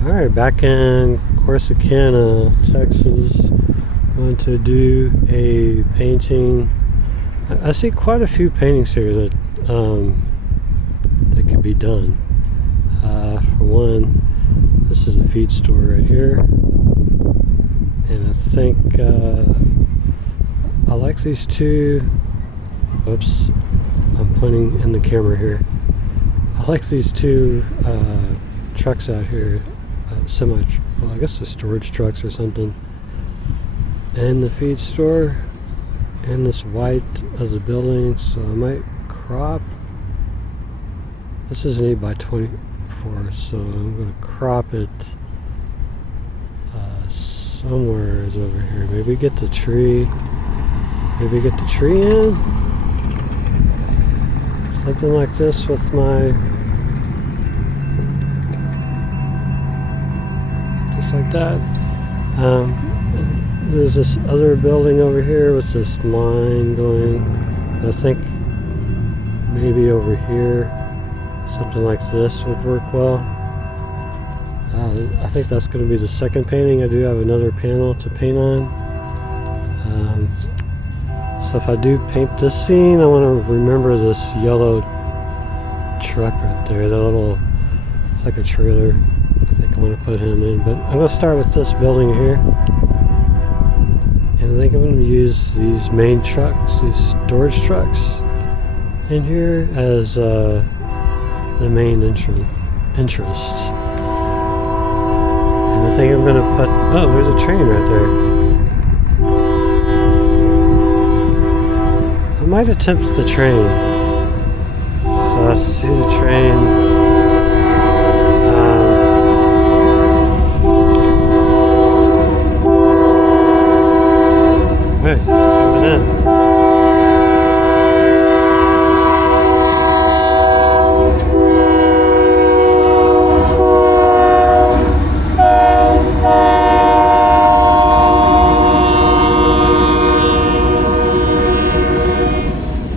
Alright, back in Corsicana, Texas. Going to do a painting. I see quite a few paintings here that could be done. For one, this is a feed store right here, and I think I like these two. Whoops, I'm pointing in the camera here. I like these two trucks out here, well, I guess the storage trucks or something, and the feed store, and this white as a building. So I might crop. This is an 8 by 24, so I'm going to crop it somewhere is over here. Maybe get the tree. Maybe get the tree in. Something like this with my. Just like that. There's this other building over here with this line going. I think maybe over here something like this would work well. I think that's going to be the second painting. I do have another panel to paint on. So if I do paint this scene, I want to remember this yellow truck right there. That little, it's like a trailer. I think I want to put him in. But I'm going to start with this building here. And I think I'm going to use these main trucks, these storage trucks in here as the main interest. And I think I'm going to put, oh, there's a train right there. I might attempt the train. So I see the train. Hey, it's coming in.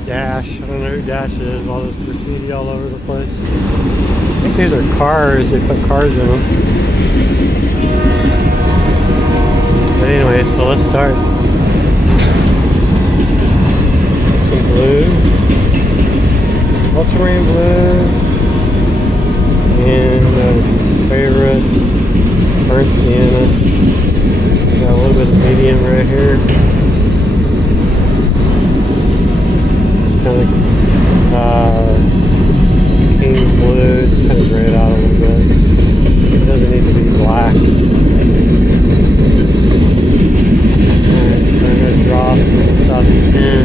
Dash, I don't know who Dash is, all this graffiti all over the place. I think these are cars, they put cars in them. But anyway, so let's start. Some blue, ultramarine blue, and my favorite burnt sienna. Got a little bit of medium right here. Kind of pink blue, just kind of grayed out a little bit. It doesn't need to be black. Alright, so I'm going to draw some stuff in.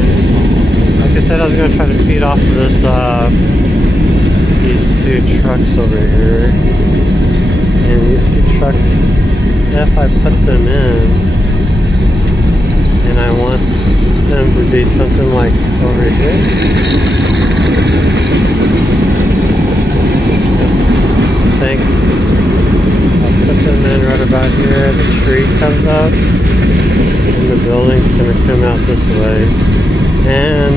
Like I said, I was going to try to feed off of this, these two trucks over here. And these two trucks, if I put them in, and I want them to be something like over here. I think I'll put them in right about here. The tree comes up, and the building's going to come out this way. And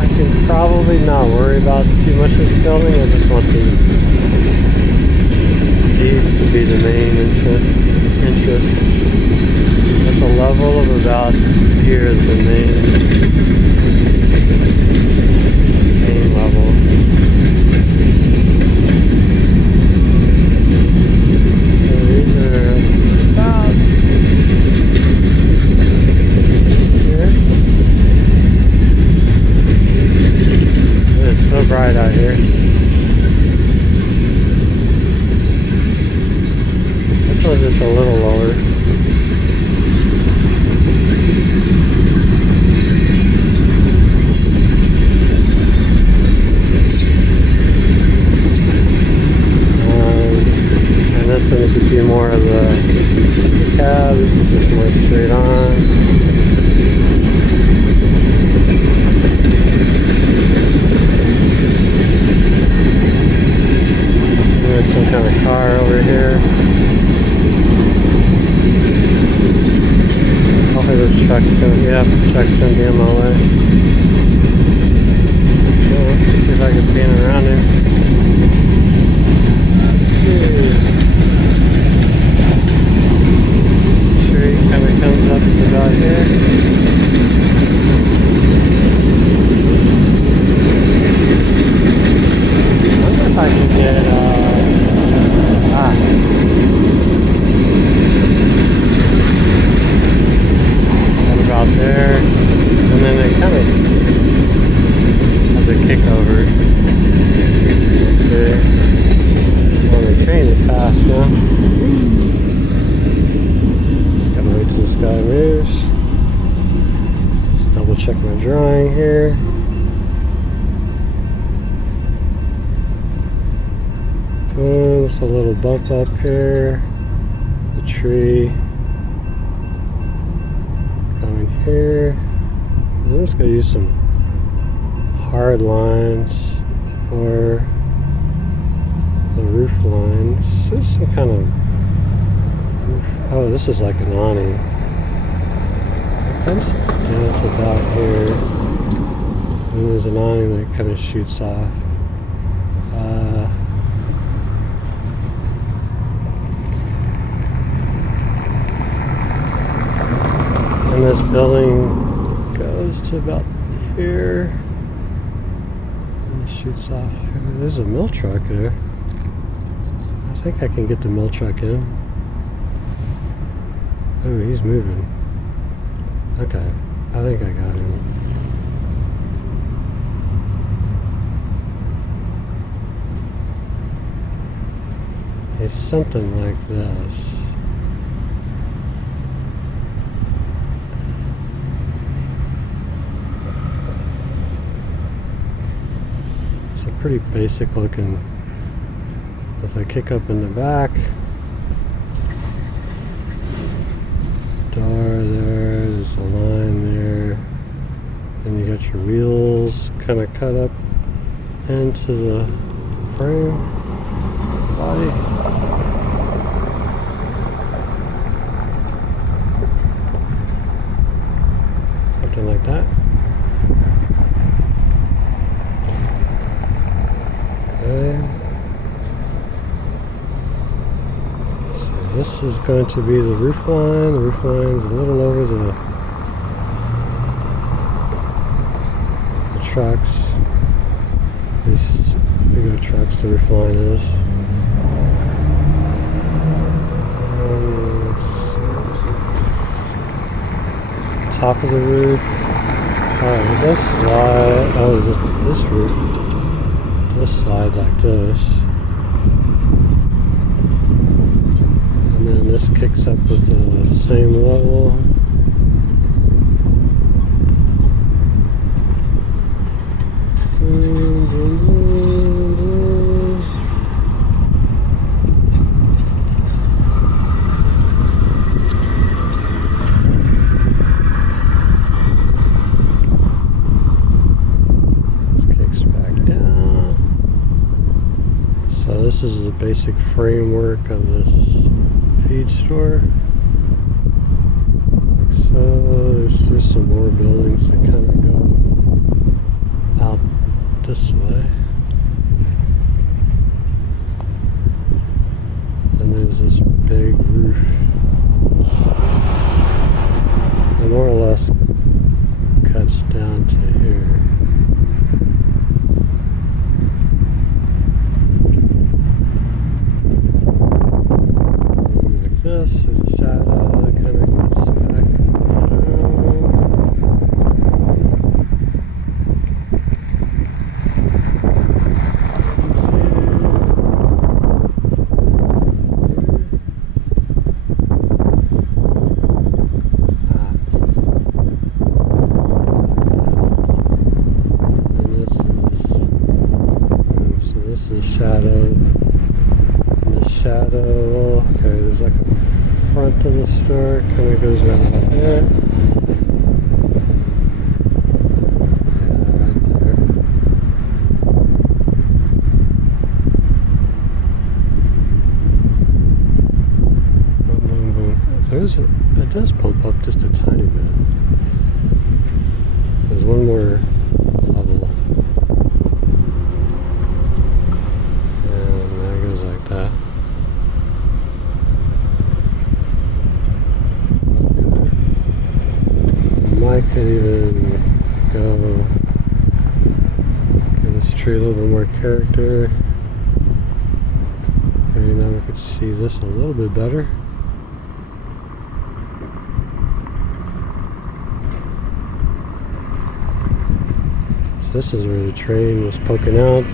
I can probably not worry about too much of this building. I just want these to be the main interest. That's a level of about here is the main level. So these are about here. It's so bright out here. This one's just a little lower. This one you can see more of the cab. This is just more straight on. There's some kind of car over here. Hopefully this truck's gonna, yeah, the truck's gonna be on my way. So let's see if I can pan around here. Let's see. Just a little bump up here. The tree. Going here. I'm just going to use some hard lines for the roof lines. There's some kind of roof. Oh, this is like an awning. It comes down to about here. And there's an awning that kind of shoots off. And this building goes to about here. And it shoots off here. There's a mill truck there. I think I can get the mill truck in. Oh, he's moving. Okay, I think I got him. It's something like this. It's a pretty basic looking, with a kick up in the back. Door there, there's a line there. And you got your wheels kind of cut up into the frame, body. Something like that. Okay. So this is going to be the roof line. The roof line's a little over the trucks. These bigger trucks, the roof line is. Top of the roof. Oh, this slide. Oh, this roof. This slides like this. And then this kicks up with the same level. Boom, boom, boom, boom. This kicks back down. So this is the basic framework of this feed store. Like so, there's some more buildings that kind of go out this way. And there's this big roof. It more or less cuts down to here. And like this, there's a shadow that kind of gets back down. Shadow, and the shadow, okay, there's like a front of the store, kind of goes around like there. Yeah, right there. Boom, boom, boom. It does pump up just a tiny bit. There's one more level. That. I could even go give this tree a little bit more character. Okay, now we could see this a little bit better. So this is where the train was poking out.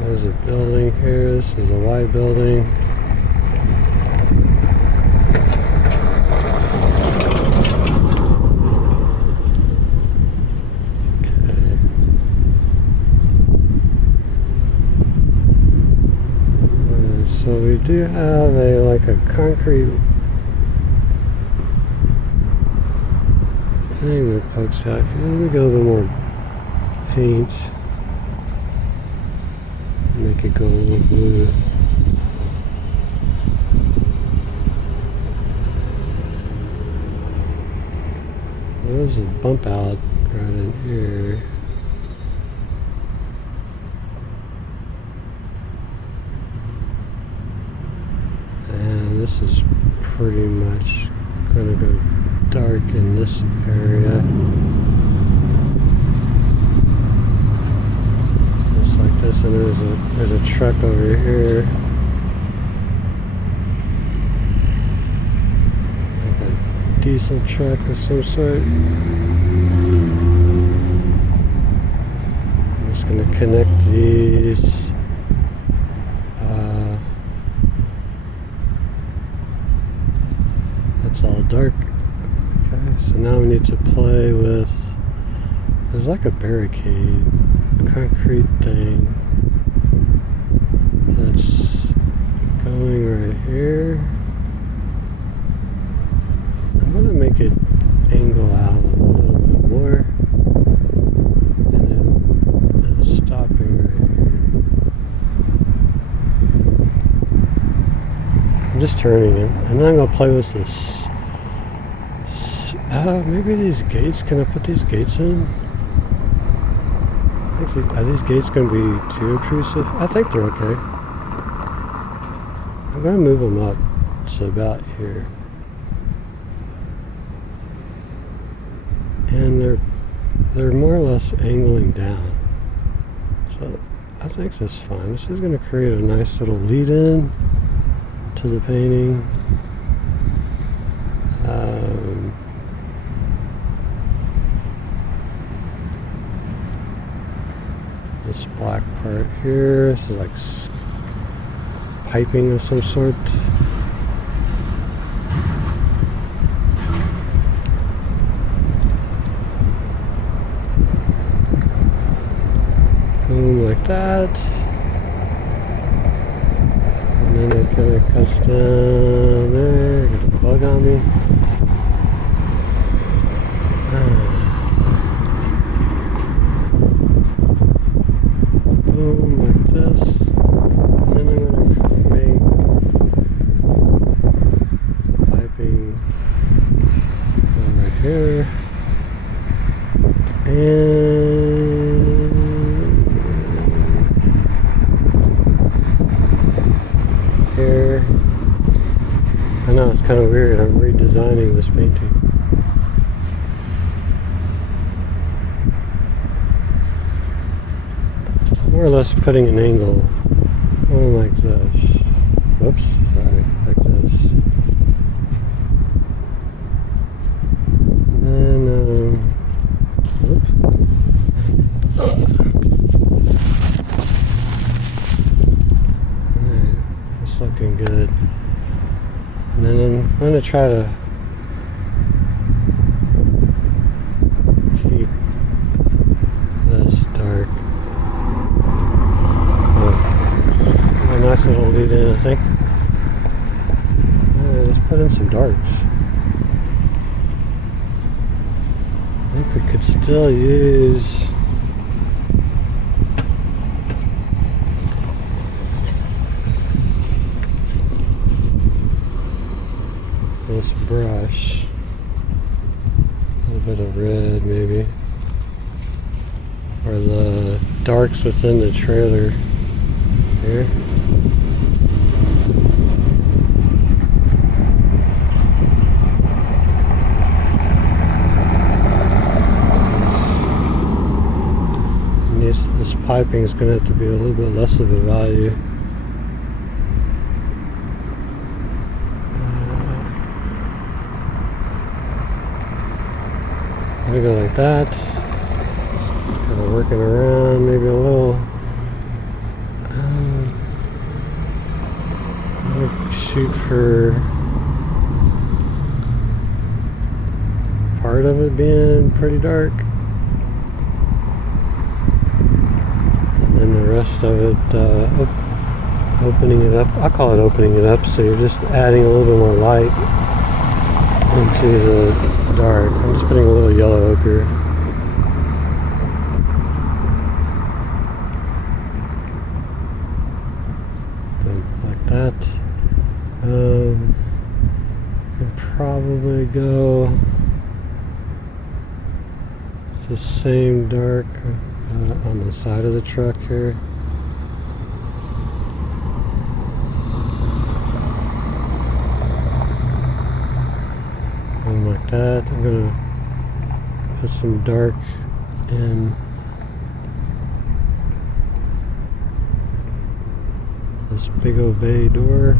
There's a building here. This is a white building. we do have like a concrete thing that pokes out here. Let me get a little more paint. Make it go a little blue. There's a bump out right in here. And this is pretty much going to go dark in this area. Just like this, and there's a truck over here. Like a diesel truck of some sort. I'm just going to connect these. It's all dark. Okay, so now we need to play with, there's like a barricade, a concrete thing that's going right here. I'm going to make it angle out a little bit more, and it's stopping right here. I'm just turning it, and then I'm going to play with this. Maybe these gates, can I put these gates in? Are these gates going to be too obtrusive? I think they're okay. I'm going to move them up to about here. And they're more or less angling down. So I think that's fine. This is going to create a nice little lead in to the painting. This black part here, this is like piping of some sort. Boom, like that. And then it kind of cuts down there. Got a bug on me. Boom, like this. And then I'm going to make piping over here. And here. I know, it's kind of weird. I'm redesigning this painting. More or less putting an angle more like this. Whoops, sorry, like this. And then, whoops. Alright, that's looking good. And then I'm going to try to keep this dark. A nice little lead in, I think. Let's put in some darks. I think we could still use this brush. A little bit of red, maybe. Or the darks within the trailer here. This piping is going to have to be a little bit less of a value. I'm going to go like that. Kind of working around, maybe a little. Shoot for part of it being pretty dark. And the rest of it, opening it up. I call it opening it up, so you're just adding a little bit more light into the dark. I'm just putting a little yellow ochre. Like that. Can probably go. It's the same dark on the side of the truck here. Like that. I'm gonna put some dark in this big old bay door.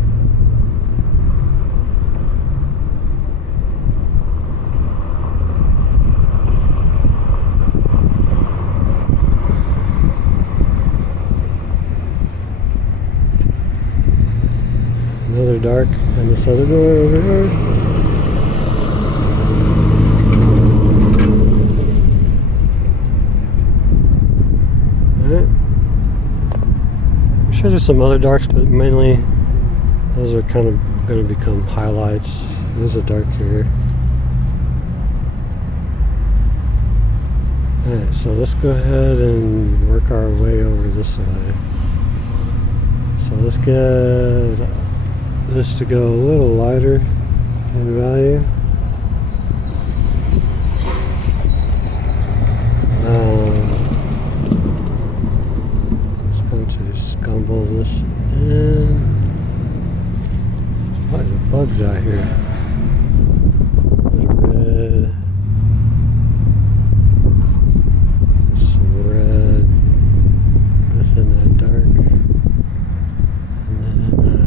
Another dark and this other door over here. Sure, there's some other darks, but mainly those are kind of going to become highlights. There's a dark here. Alright, so let's go ahead and work our way over this way. So let's get this to go a little lighter in value. Scumble this in. Why are the bugs out here? There's red. There's some red within that dark. And then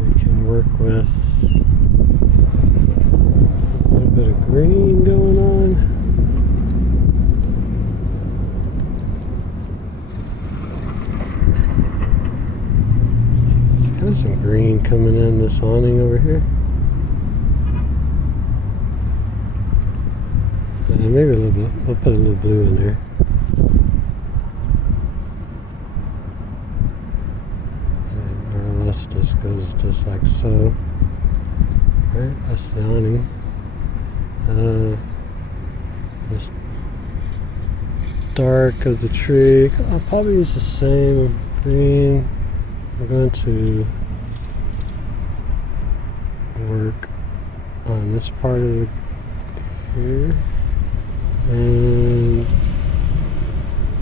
we can work with a little bit of green going on. There's some green coming in this awning over here. Maybe a little bit. We'll put a little blue in there. And more or less just goes just like so. Alright, that's the awning. This dark of the tree. I'll probably use the same green. We're going to work on this part of the here and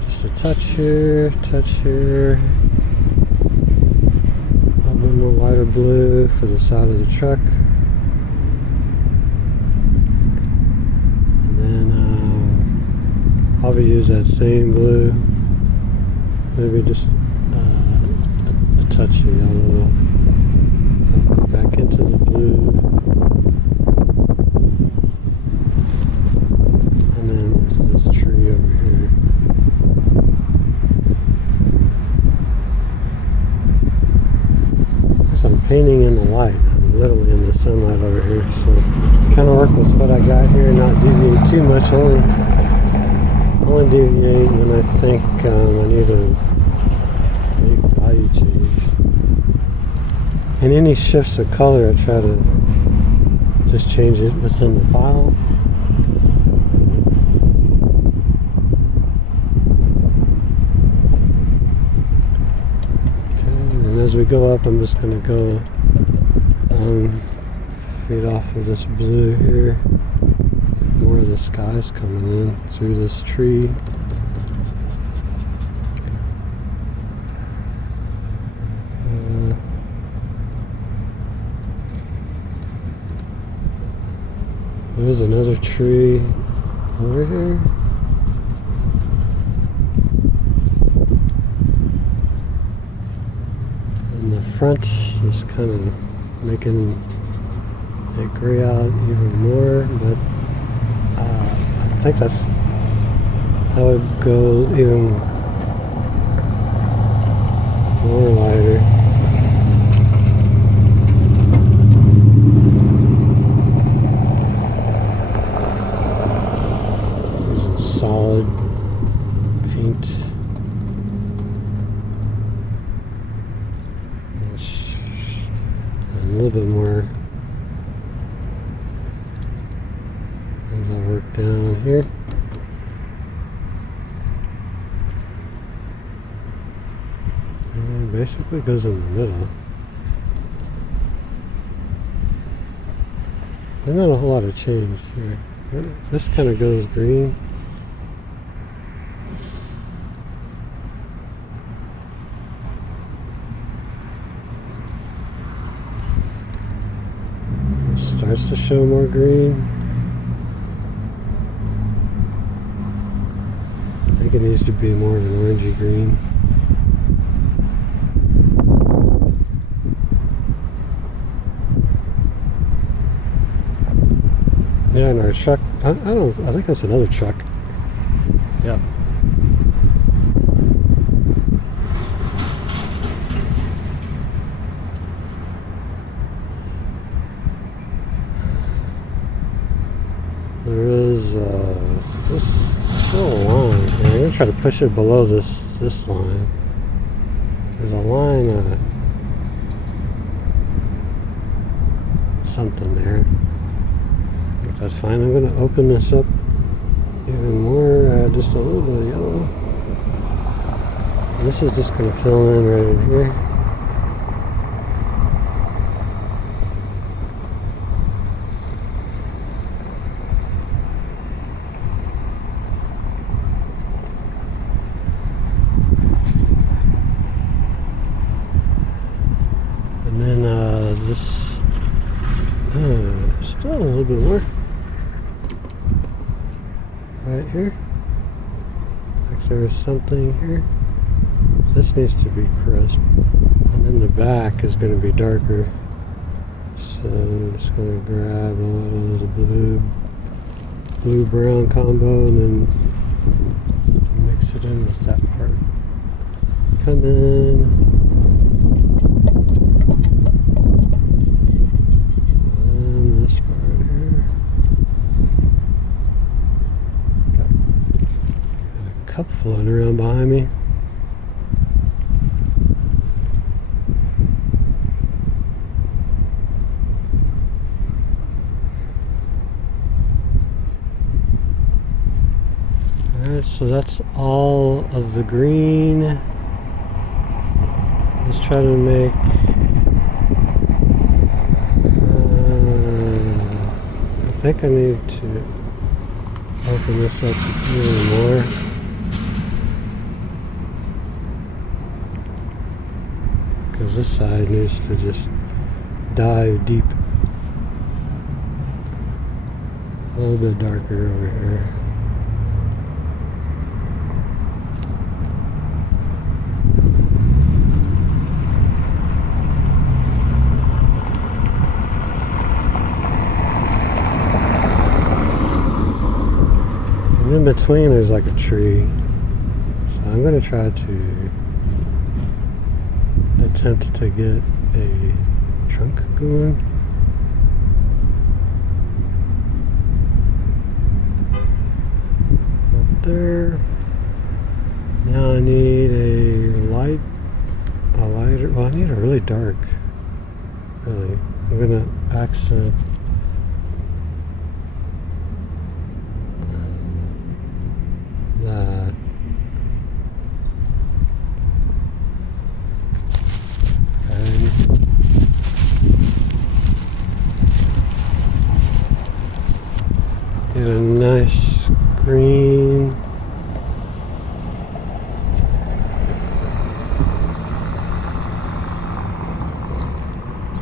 just a touch here, a little more lighter blue for the side of the truck, and then probably use that same blue, maybe just touch of yellow. I'll go back into the blue, and then there's this tree over here. So I'm painting in the light. I'm literally in the sunlight over here. So kind of work with what I got here, not deviate too much. Only deviate when I think I need a big value change. And any shifts of color, I try to just change it within the file. Okay, and as we go up, I'm just going to go feed off of this blue here. More of the sky's coming in through this tree. There's another tree over here. And the front is kind of making it gray out even more, but I think I would go even more lighter. Solid paint. as I work down here. And basically goes in the middle. There's not a whole lot of change here. This kind of goes green. It starts to show more green. I think it needs to be more of an orangey green. Yeah, and our truck, I think that's another truck. Yep. There is this little line. I'm going to try to push it below this line. There's a line, something there. That's fine. I'm going to open this up even more, add just a little bit of yellow. And this is just going to fill in right in here. And then this, still a little bit more. Right here. Looks there is something here. This needs to be crisp. And then the back is going to be darker. So I'm just going to grab a little blue-brown combo and then mix it in with that part. Come in. Cup floating around behind me. Alright, so that's all of the green. Let's try to make I think I need to open this up even more. Because this side needs to just dive deep. A little bit darker over here. And in between there's like a tree. So I'm going to try to attempt to get a trunk going. Up there. Now I need a lighter, well I need a really dark, really. I'm gonna accent that. Get a nice green.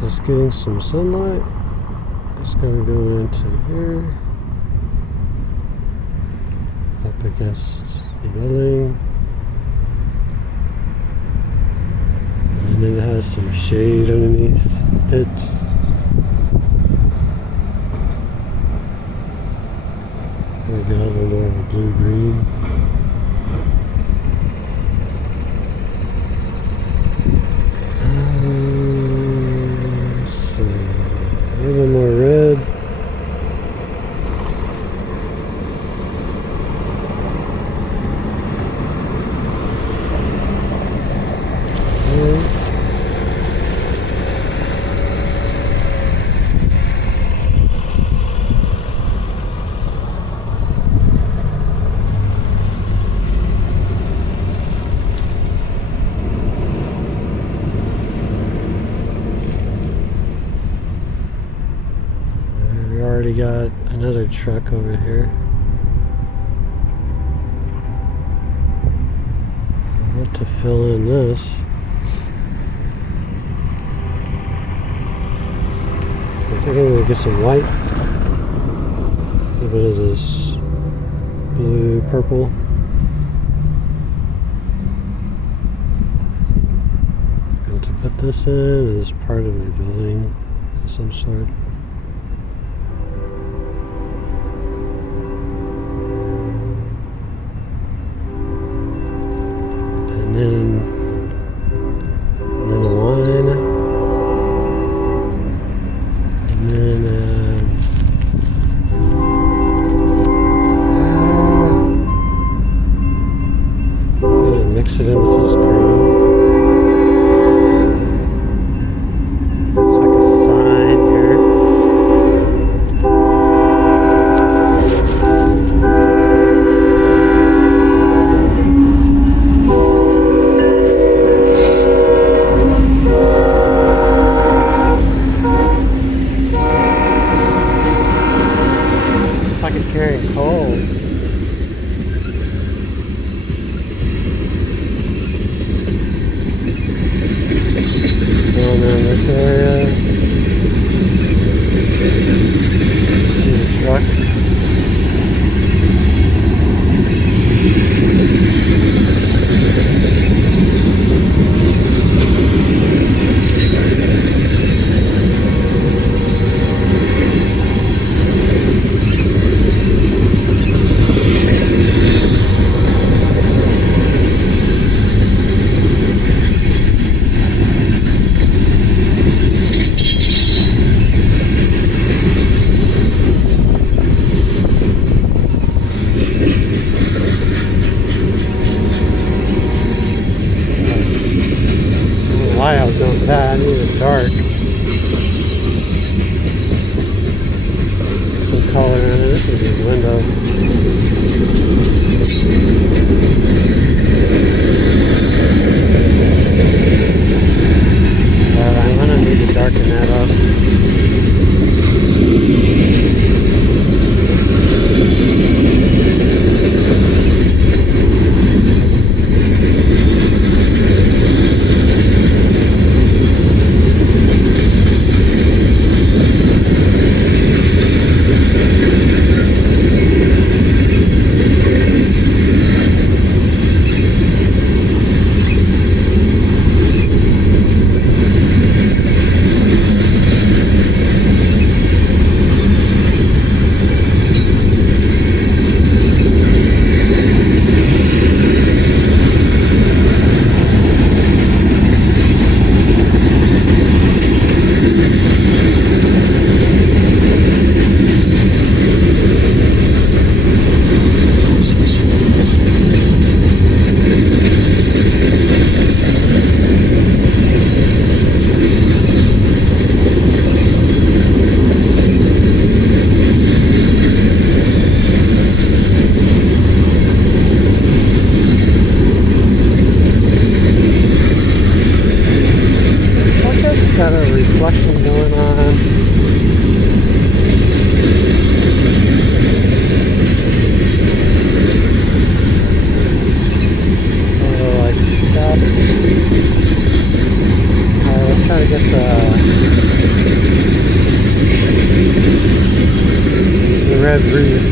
Just getting some sunlight. It's going to go into here. Up against the building. And then it has some shade underneath it. I'm going to get a little more of a blue-green. So, a little more red. got another truck over here. I want to fill in this. So I think I'm going to get some white. A little bit of this blue, purple. Going to put this in as part of a building of some sort. And then a line, and then I'm gonna mix it in with this green. It's like a sign here. I could carry coal. Going around this area. See the truck. Why I was doing that, I need it dark. Some color in it. This is his window. I'm gonna need to darken that up. Got a reflection going on. So like that. Alright, let's try to get the red reef.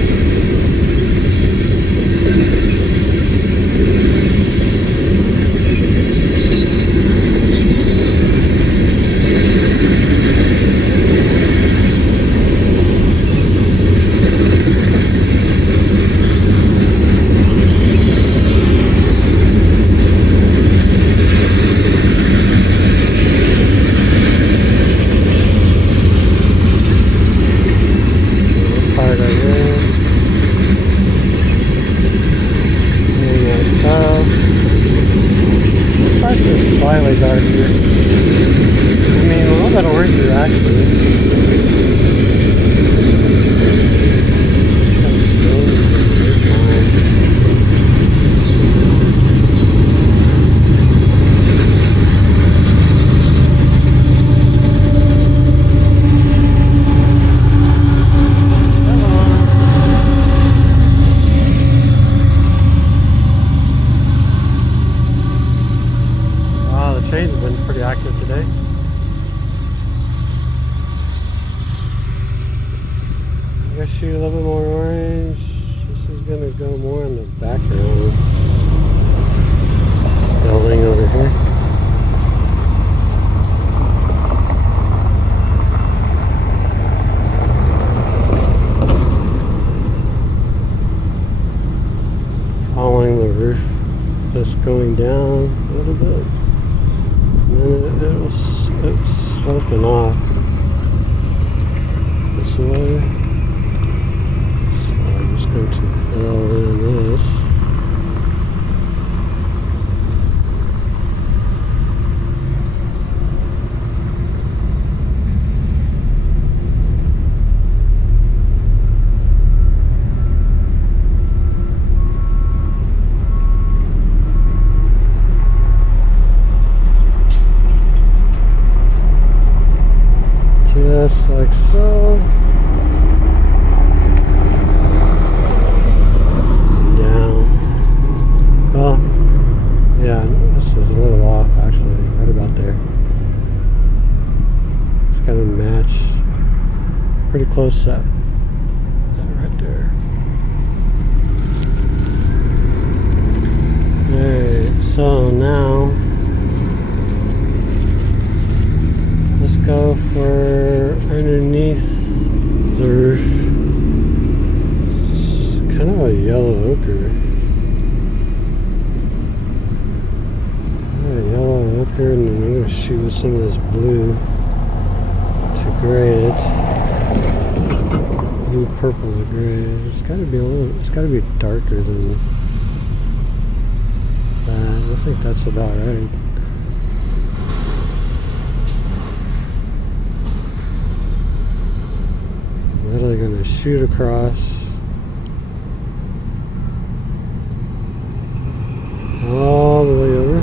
Slightly darker. I mean, a little bit oranger actually. little bit more orange. This is going to go more in the background. Building over here. Following the roof that's going down a little bit. And then it's sloping off this way. So I'm just going to fill in this. Just like so. Down. Well, yeah, this is a little off actually, right about there. It's got to match pretty close to that right there. Alright, so now let's go for underneath the roof. It's kind of a yellow ochre. Yellow ochre, and then I'm going to shoot with some of this blue to grade it. Blue purple to grade. It's got to be a little. It's got to be darker than that. I think that's about right. Literally going to shoot across all the way over.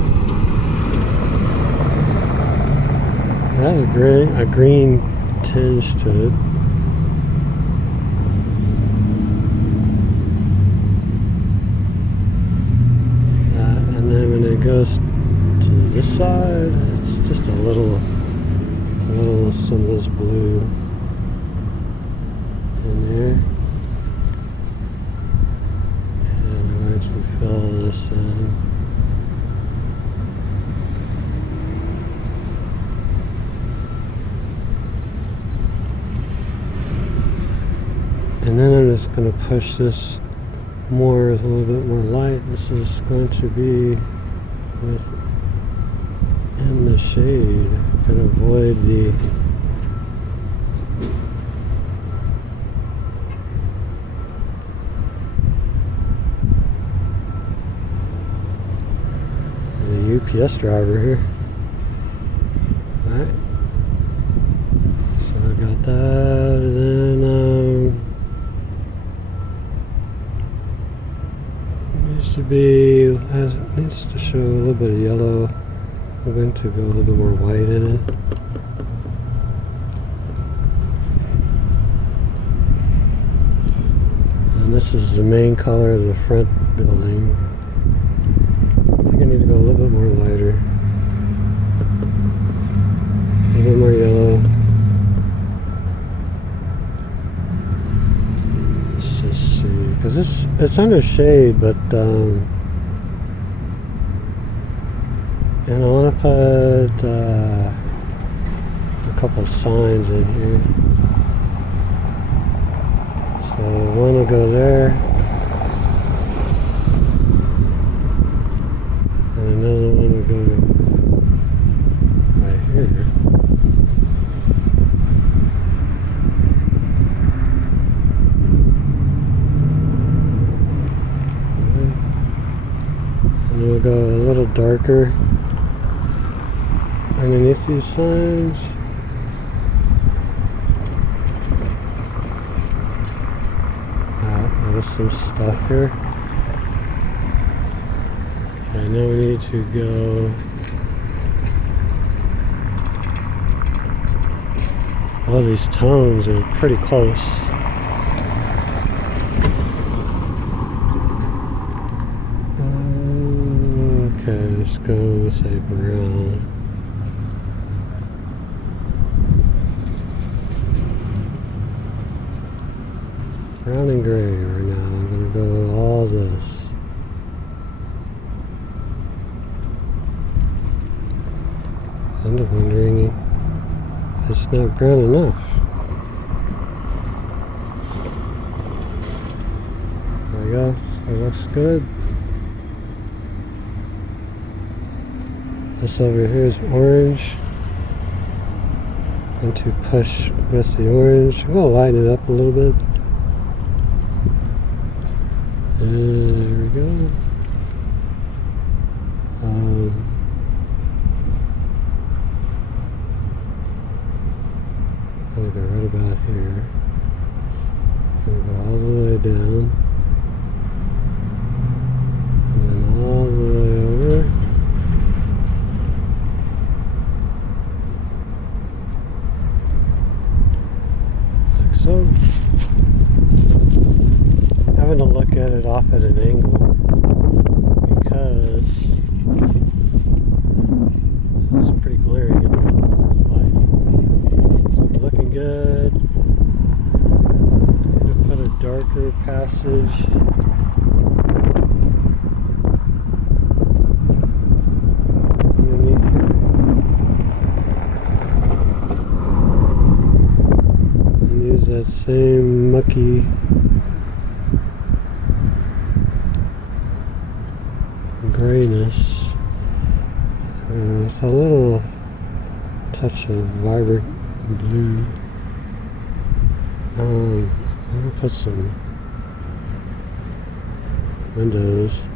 It has a green tinge to it. And then when it goes to this side, it's just a little some of this blue in there, and I'm going to fill this in. And then I'm just going to push this more with a little bit more light. This is going to be with in the shade, kind of avoid the UPS driver here. Alright, so I got that, and then needs to show a little bit of yellow. I'm going to go a little bit more white in it. And this is the main color of the front building. I think I need to go a little bit more lighter. A little bit more yellow. Let's just see, because it's under shade, but and I want to put a couple signs in here. So one will go there, and another one will go right here. And we'll go a little darker underneath these signs. There's some stuff here. Okay, now we need to go. All these tones are pretty close. Okay, let's go say brown. brown and gray right now. I'm going to go all this. I'm wondering if it's not brown enough. There we go. That looks good. This over here is orange. I'm going to push with the orange. I'm going to lighten it up a little bit. There we go. I'm going to go right about here. I'm going to go all the way down. And then all the way over. Like so. Having to look at it off at an angle because it's pretty glaring in the light. So looking good. I'm going to put a darker passage. Underneath here. And use that same mucky grayness with a little touch of vibrant blue. I'm going to put some windows.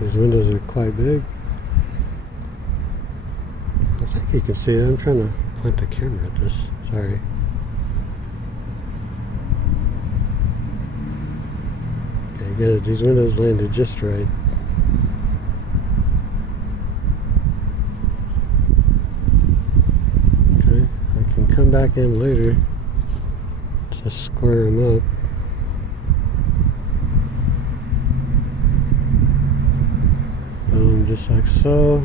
These windows are quite big. I think you can see it. I'm trying to point the camera at this. Sorry. Okay, good. These windows landed just right. Okay, I can come back in later to square them up. Boom, just like so.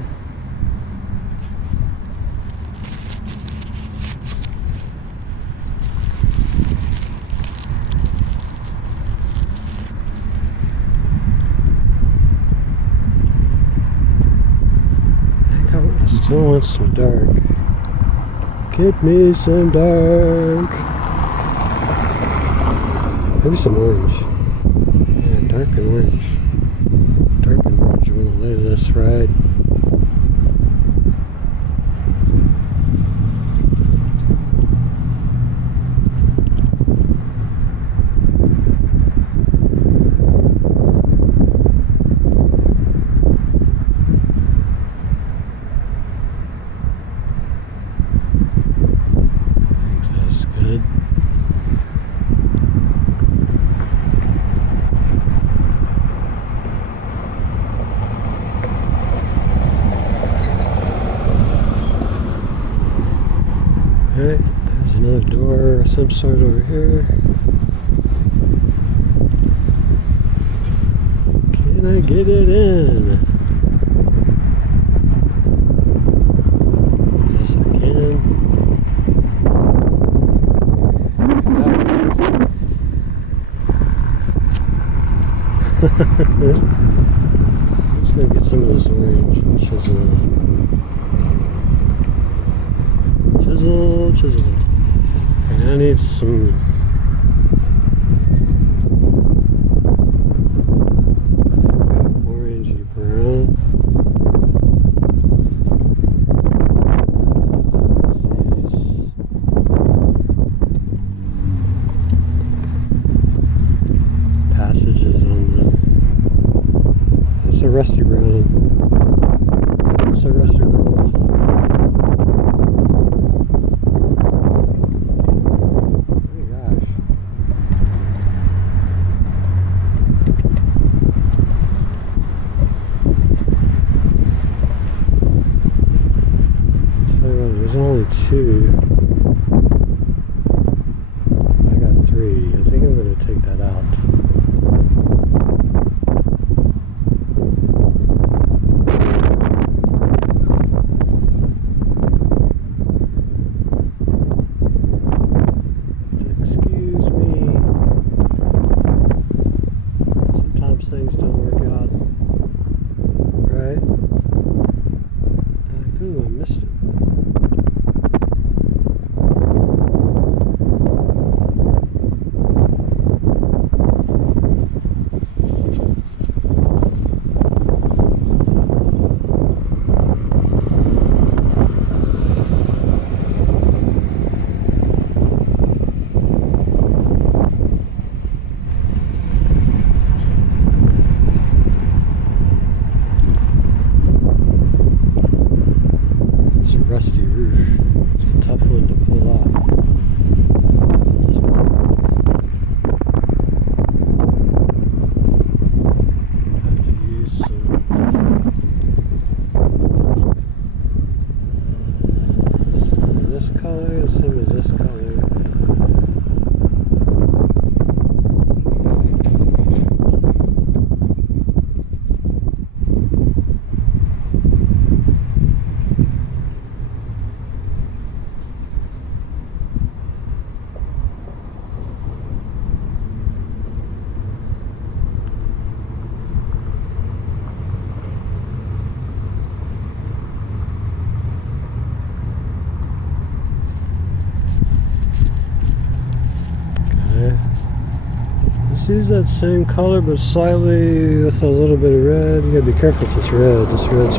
I still want some dark. Give me some dark. Maybe some orange. Yeah, dark and orange. Dark and orange. I'm gonna lay this right. Good. Alright, there's another door of some sort over here. Can I get it in? Yes, I can. I'm just gonna get some of this orange and chisel. Chisel. And I need some orangey brown. These passages on the. It's a rusty brown. It's a rusty brown. There's only two. I got three. I think I'm going to take that out. missed it. Rusty roof. It's a tough one to pull off. Just have to use some of this color and some of this color. Let's use that same color but slightly with a little bit of red. You gotta be careful with this red. This red's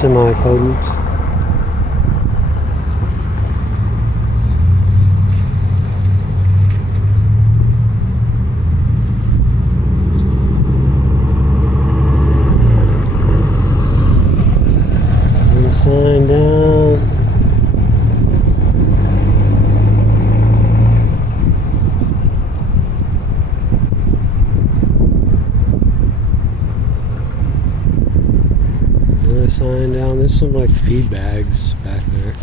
semi-potent. Sign down. Another sign down. There's some like feed bags back there.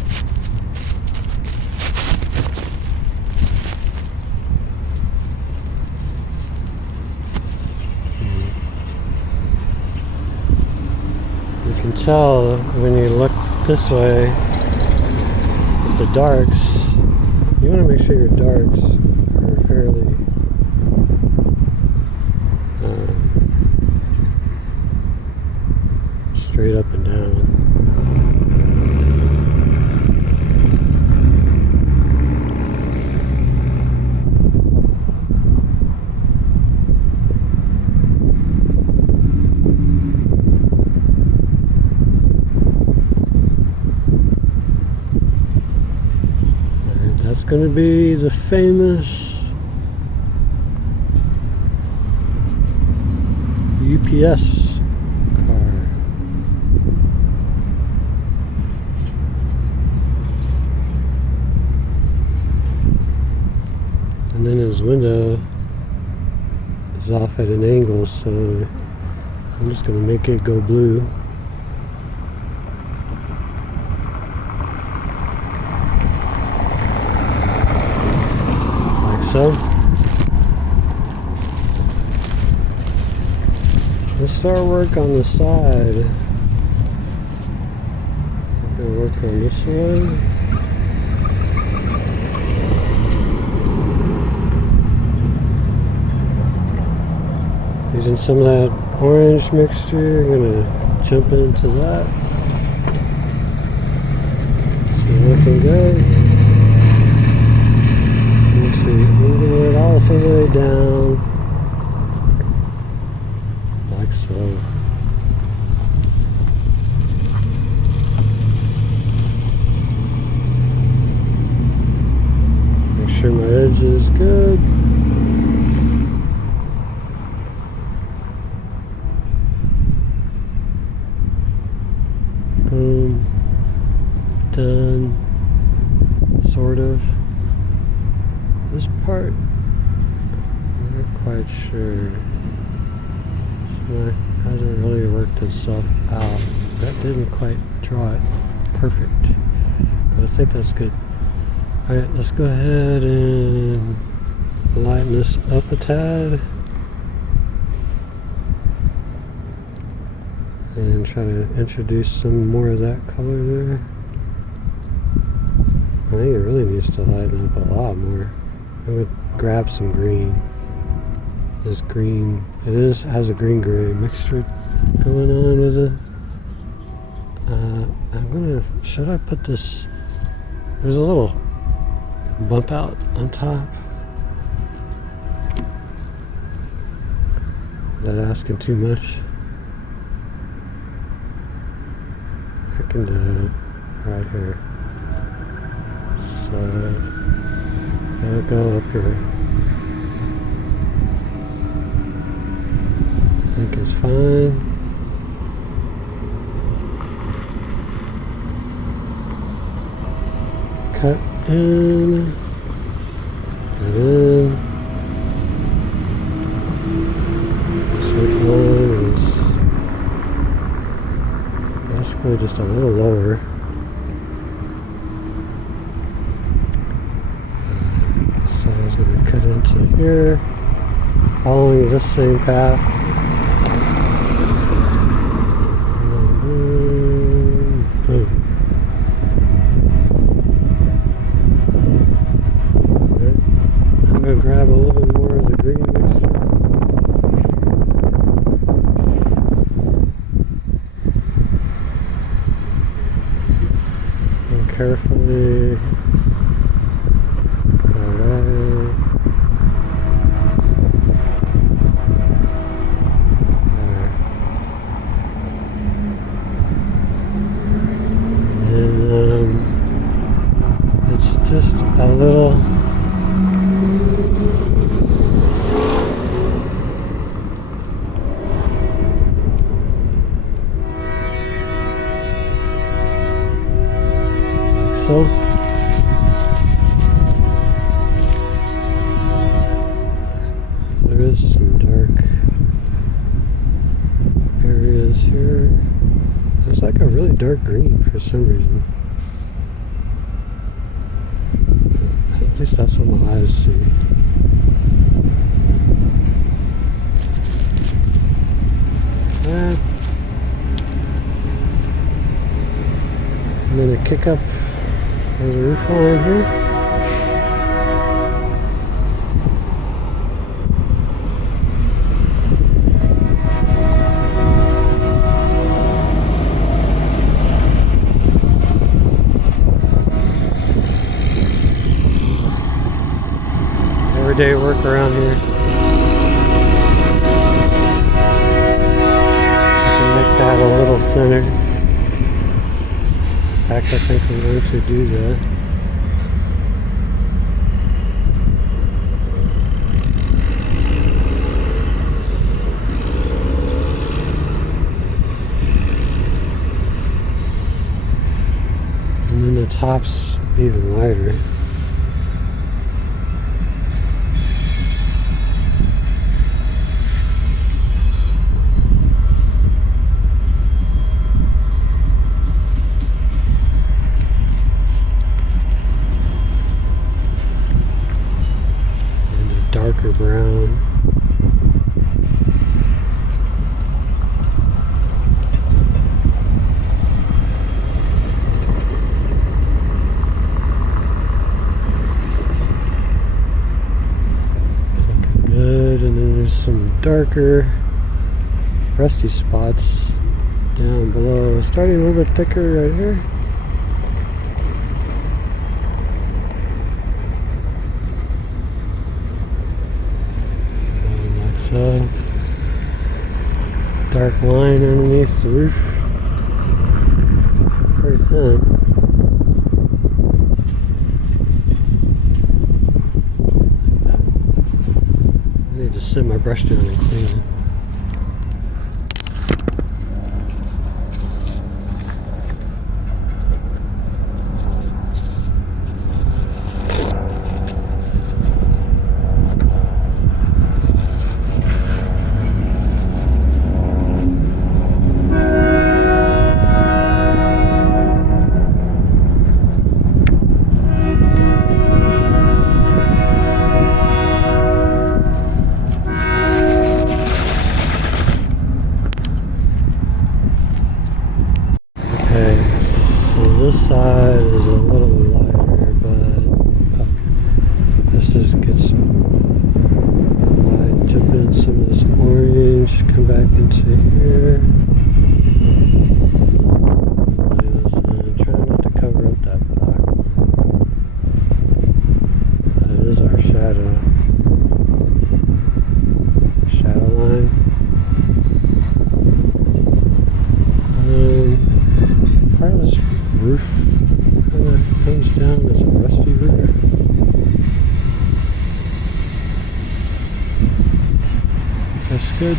You can tell when you look this way at the darks, you want to make sure your darks are fairly straight up and down. That's going to be the famous UPS car. And then his window is off at an angle, so I'm just going to make it go blue. So let's start work on the side. I'm gonna work on this one. Using some of that orange mixture, I'm gonna jump into that. It's looking good. Moving it all the way down, like so. Make sure my edge is good. Boom. Done. Sort of. This part, I'm not quite sure. It hasn't really worked itself out. That didn't quite draw it perfect, but I think that's good. Alright, let's go ahead and lighten this up a tad and try to introduce some more of that color there. I think it really needs to lighten up a lot more. I would grab some green. This green, has a green gray mixture going on with it. Should I put this, there's a little bump out on top. Is that asking too much? I can do it right here. So it'll go up here. I think it's fine. Cut in and in. This line is basically just a little lower. So I was going to cut into here, following this same path. Boom. I'm going to grab a little bit more of the green mixture. And carefully go away. There. And it's just a little so. There is some dark areas here. It's like a really dark green for some reason. At least that's what my eyes see. I'm gonna kick up. There's a roof line here. Everyday work around here. I can make that a little thinner. In fact, I think I'm going to do that. And then the top's even lighter. Darker brown. It's looking good, and then there's some darker rusty spots down below. It's starting a little bit thicker right here. So, dark line underneath the roof, very thin. I need to sit my brush down and clean it. This side is a little lighter, but let's just get some light, jump in some of this orange, come back into here. roof comes down as a rusty roof. That's good.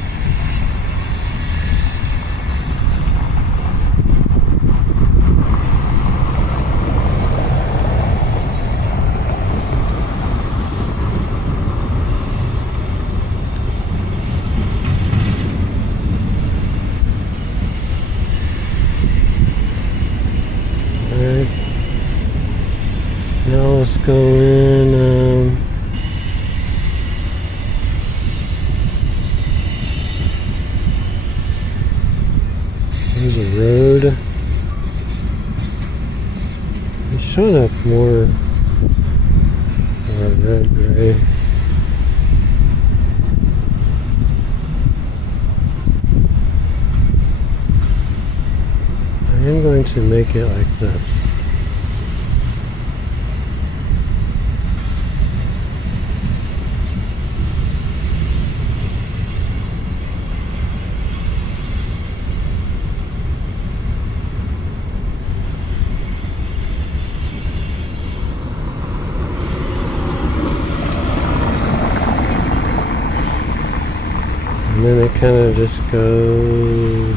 Alright. Now let's go in. There's a road. It's showing up more red gray. I am going to make it like this. And then it kind of just goes.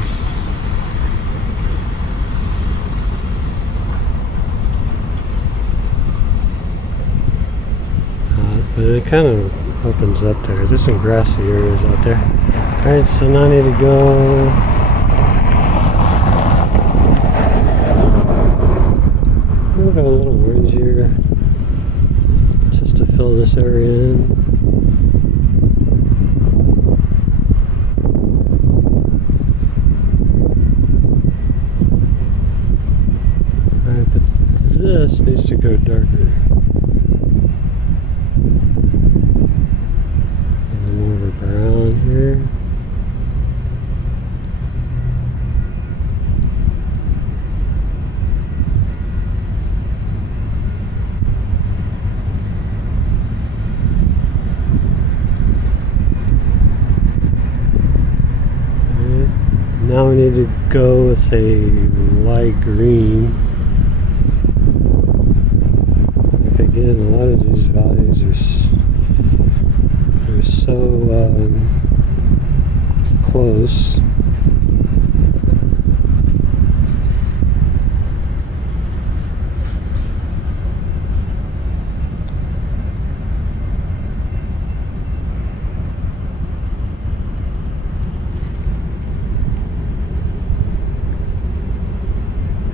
But it kind of opens up there. There's some grassy areas out there. Alright, so now I need to go. I'm going to go a little orangier just to fill this area in. This needs to go darker. And more of a brown here. Okay. Now we need to go with a light green. Again, a lot of these values are so close.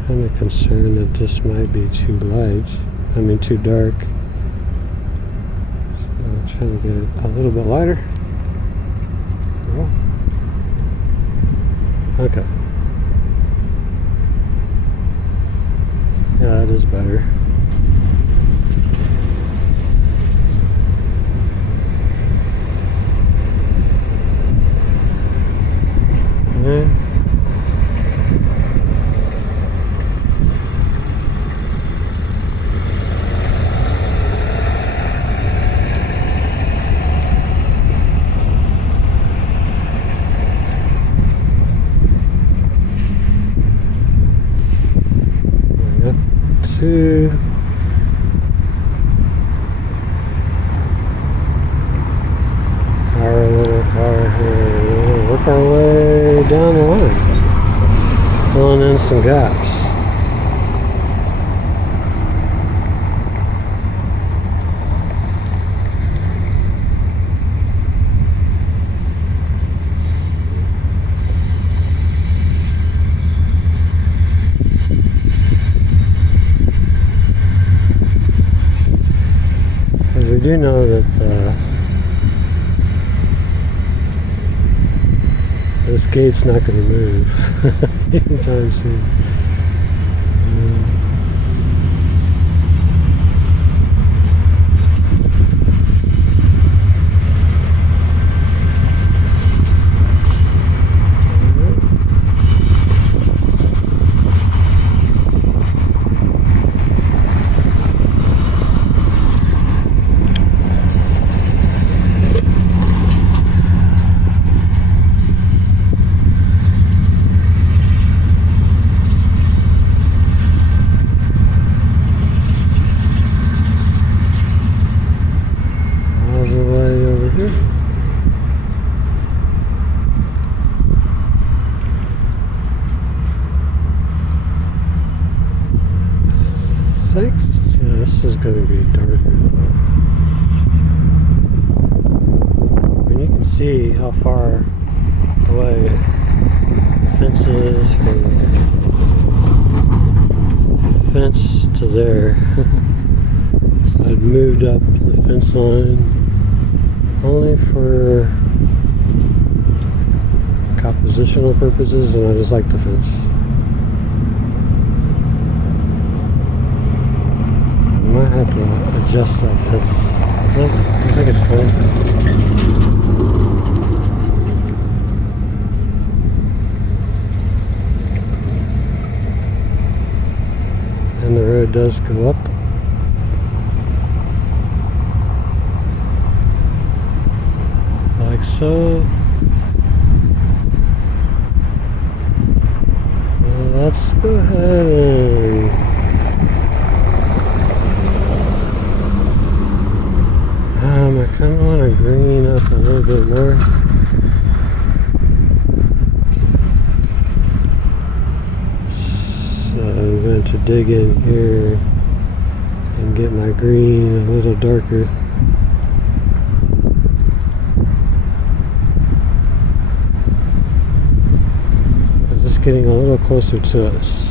I'm concerned that this might be too light. Too dark. So I'm trying to get it a little bit lighter. Oh. Okay. Yeah, that is better. Okay. To our little car here. We'll work our way down the line, filling in some gaps. We do know that this gate's not going to move anytime soon. think this is going to be darker though. I mean, you can see how far away the fence is from fence to there. So I'd moved up the fence line only for compositional purposes, and I just like the fence. I might have to adjust that fence. I think it's fine. And the road does go up. Like so. Let's go ahead and I kind of want to green up a little bit more. So I'm going to dig in here and get my green a little darker. It's getting a little closer to us.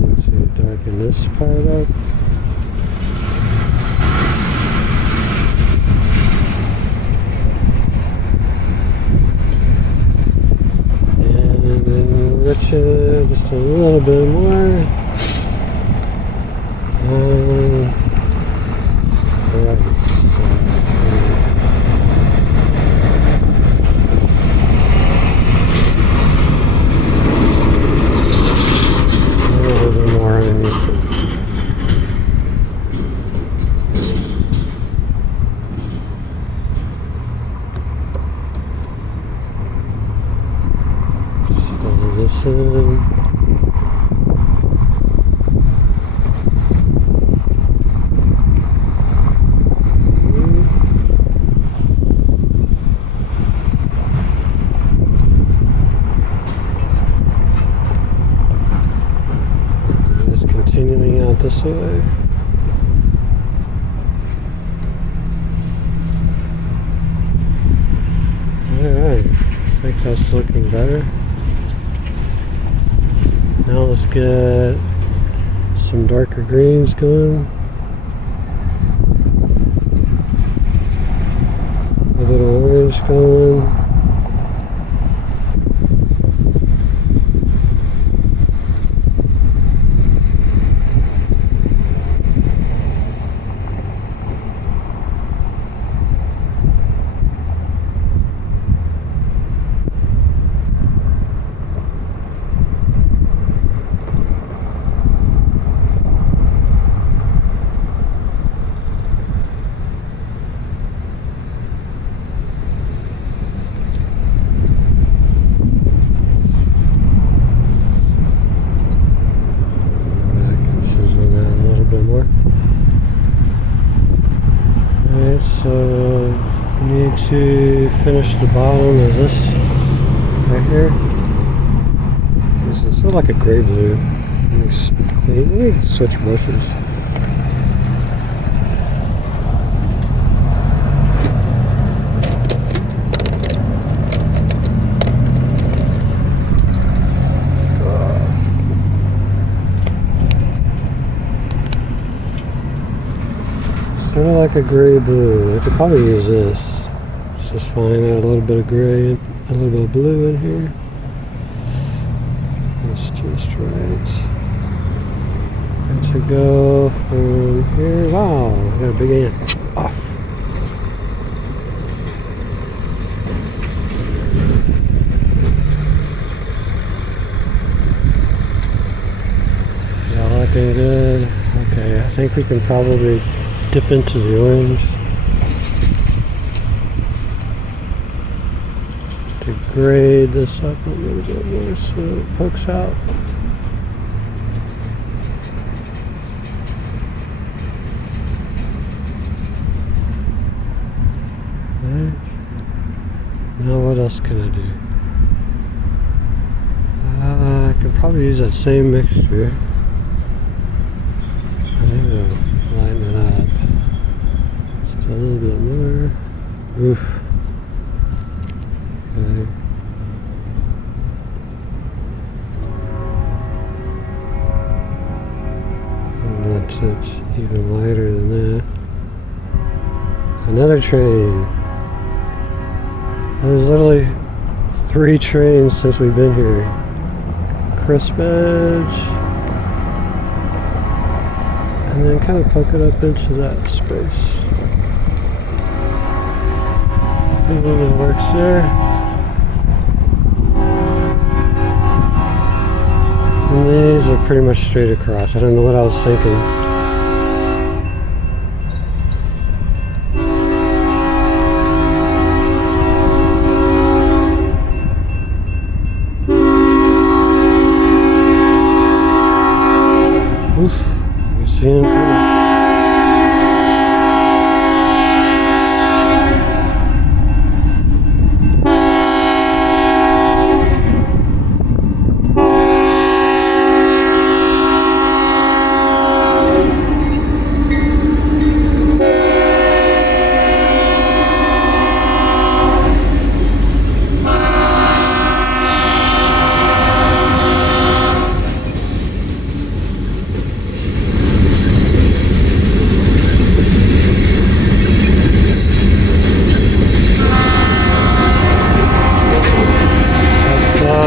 Let's see, darken this part up. Enrich it just a little bit more. Right. A little bit more underneath it. This in. Just continuing out this way. Alright, I think that's looking better. Now let's get some darker greens going. A little bit of orange going. So we need to finish the bottom of this right here. It's sort of like a gray blue. Let me switch brushes. Sort of like a gray blue. I could probably use this. It's just fine. Add a little bit of gray and a little bit of blue in here. That's just right. And to go from here. Wow, I got a big ant. Off. Yeah, looking good. Okay, I think we can probably dip into the orange. could grade this up a little bit more so it pokes out. Alright. Now what else can I do? I could probably use that same mixture. I need to lighten it up just a little bit more. Oof. Okay. Unless it's even lighter than that. Another train. There's literally 3 trains since we've been here. Crisp edge. And then kind of poke it up into that space. And then it works there. And these are pretty much straight across. I don't know what I was thinking. Oof, you see him coming.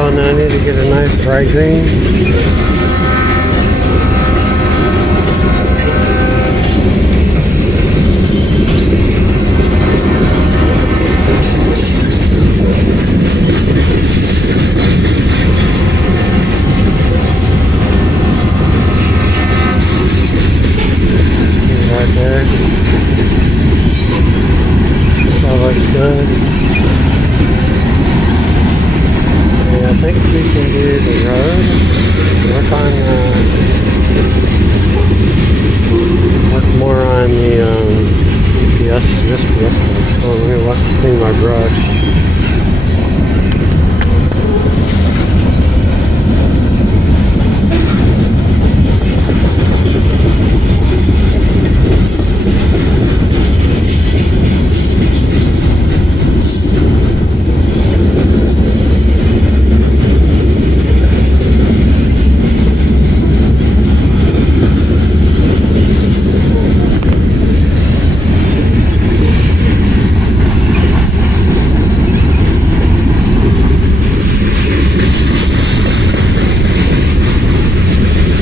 And then I need to get a nice bright green. Right there. That looks good. I think we can do the road, work more on the this brush. Oh, let me clean my brush.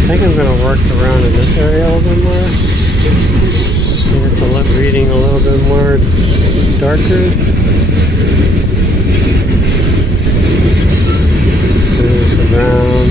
I think I'm going to work around in this area a little bit more. Get the lip reading a little bit more darker. There's the brown.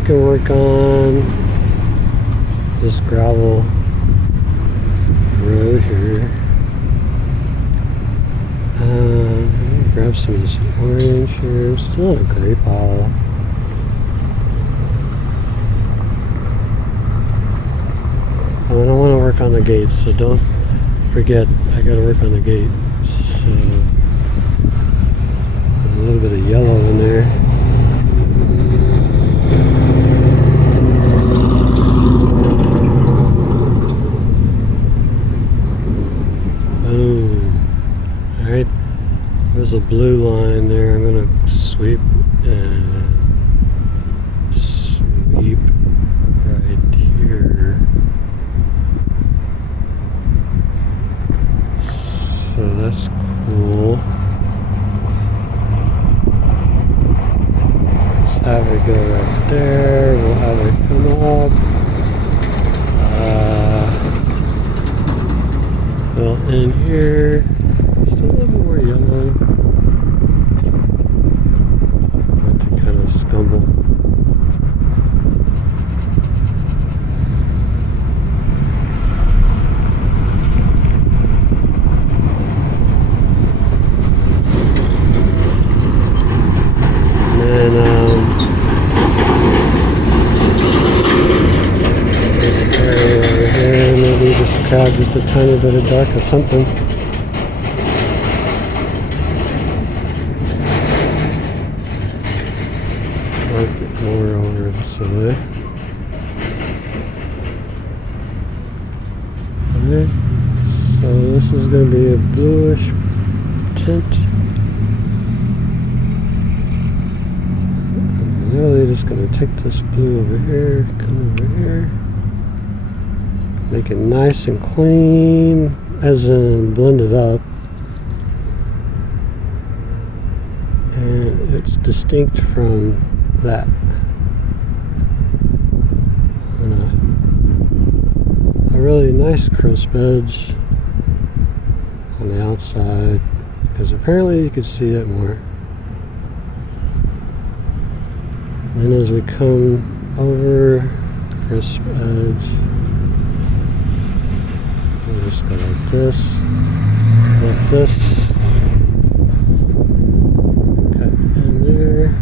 we can work on this gravel road here. Grab some of this orange here. I'm still in a grape aisle. And then I want to work on the gate, so don't forget I got to work on the gate. So a little bit of yellow in there. Boom. Alright, there's a blue line there. I'm going to sweep and sweep right here. So that's cool. Let's have it go right there. We'll have it come up. Well, in here, still a little bit more yellow. Got to kind of scumble. And this area over here, maybe just grab just a tiny bit of dark or something. Work it more over this way. Alright, so this is going to be a bluish tint. I'm really just going to take this blue over here, come over here. Make it nice and clean, as in blend it up. And it's distinct from that. And a really nice crisp edge on the outside, because apparently you can see it more. And as we come over, crisp edge. We'll just go like this, cut in there.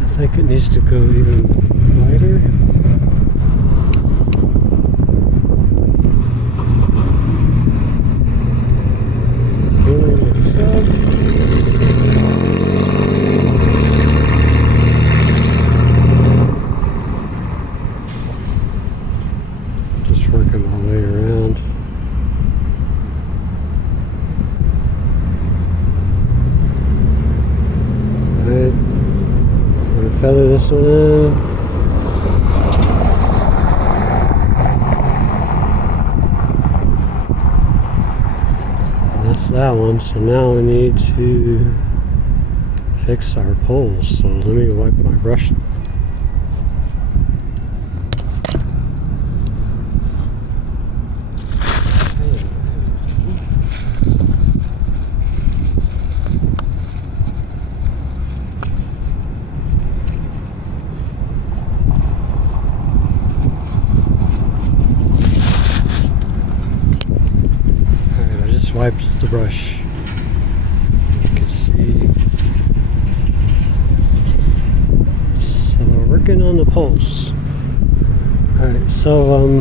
I think it needs to go even lighter. Working my way around. Alright, I'm going to feather this one in. And that's that one. So now we need to fix our poles. So let me wipe my brush. Wipes the brush. You can see. So we're working on the poles. Alright, so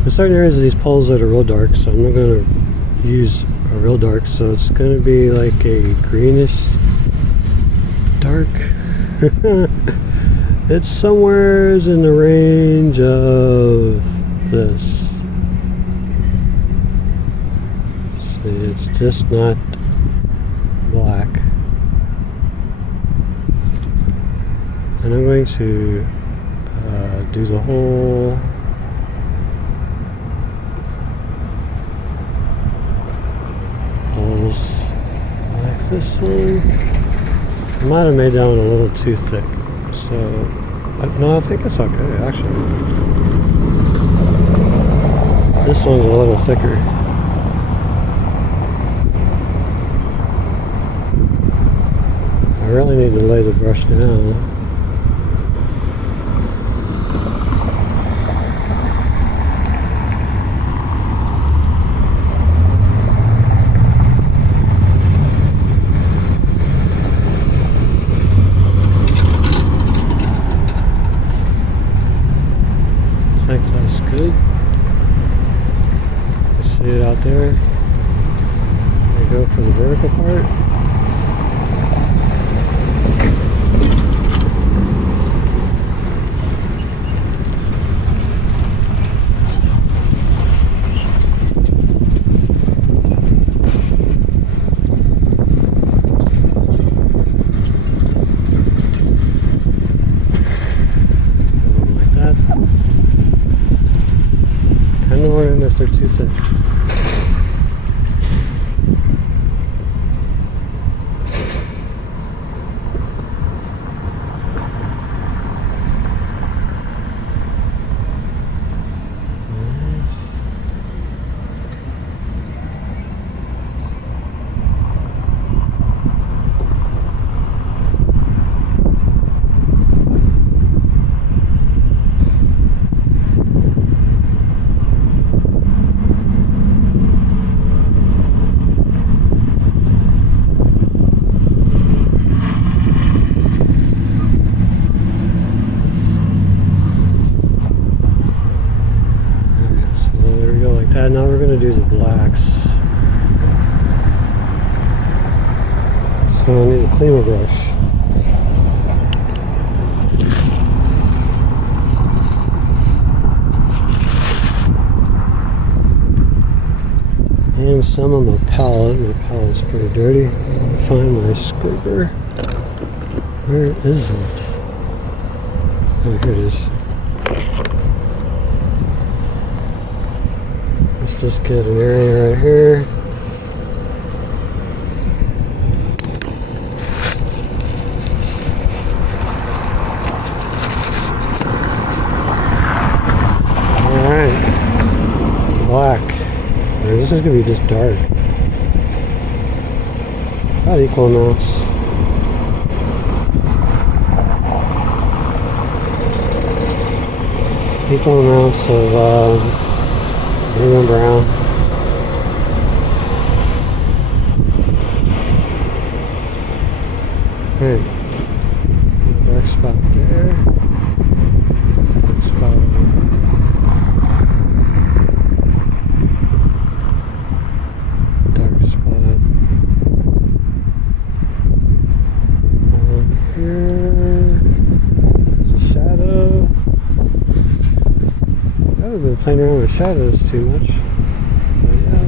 there's certain areas of these poles that are real dark, so I'm not going to use a real dark, so it's going to be like a greenish dark. It's somewhere in the range of this. It's just not black. And I'm going to do the whole poles like this thing. I might have made that one a little too thick. So, no, I think it's okay, actually. This one's a little thicker. I really need to lay the brush down. Thanks, that's good. You see it out there. There you go for the vertical part. If they're too thick. Now we're going to do the blacks. So I need a cleaner brush. And some on my palette. My palette's pretty dirty. Find my scraper. Where is it? Oh, here it is. Let's just get an area right here. Alright. Black. This is going to be just dark. About equal amounts. Equal amounts of blue and brown. Alright. Dark spot there. Dark spot over there. Dark spot on here. There's a shadow. I haven't been playing around with shadows too much. But yeah,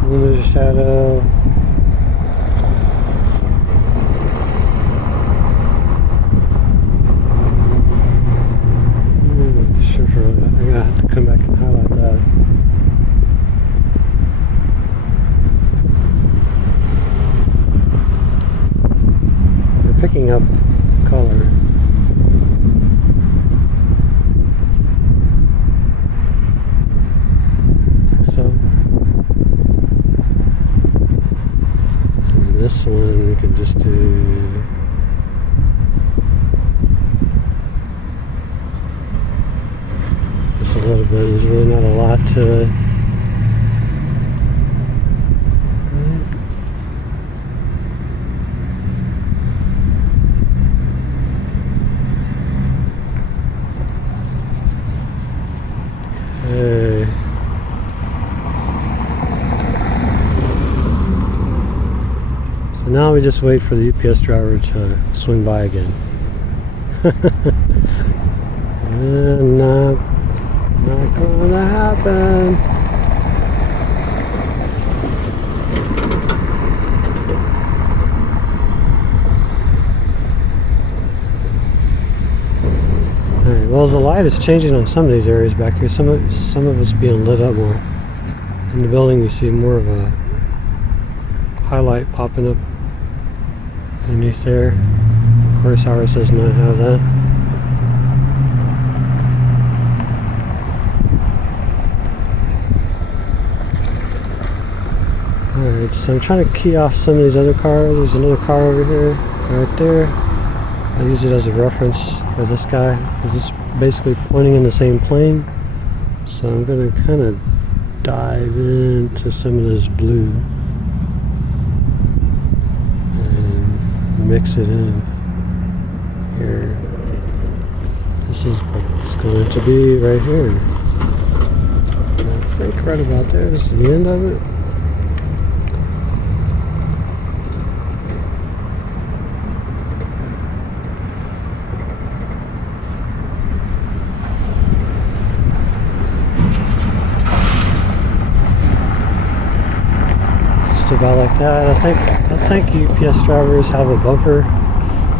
a little shadow. And then there's a shadow. Sure, I'm gonna have to come back and highlight that. Picking up color. So, and this one we can just do just a little bit. There's really not a lot to it. So now we just wait for the UPS driver to swing by again. Not gonna happen. Alright, well the light is changing on some of these areas back here. Some of it's being lit up more. In the building you see more of a highlight popping up underneath there. Of course ours does not have that. Alright, so I'm trying to key off some of these other cars. There's another car over here, right there. I use it as a reference for this guy, because it's basically pointing in the same plane. So I'm going to kind of dive into some of this blue and mix it in here. This is what it's going to be right here. And I think right about there is the end of it. Just about like that. I think UPS drivers have a bumper.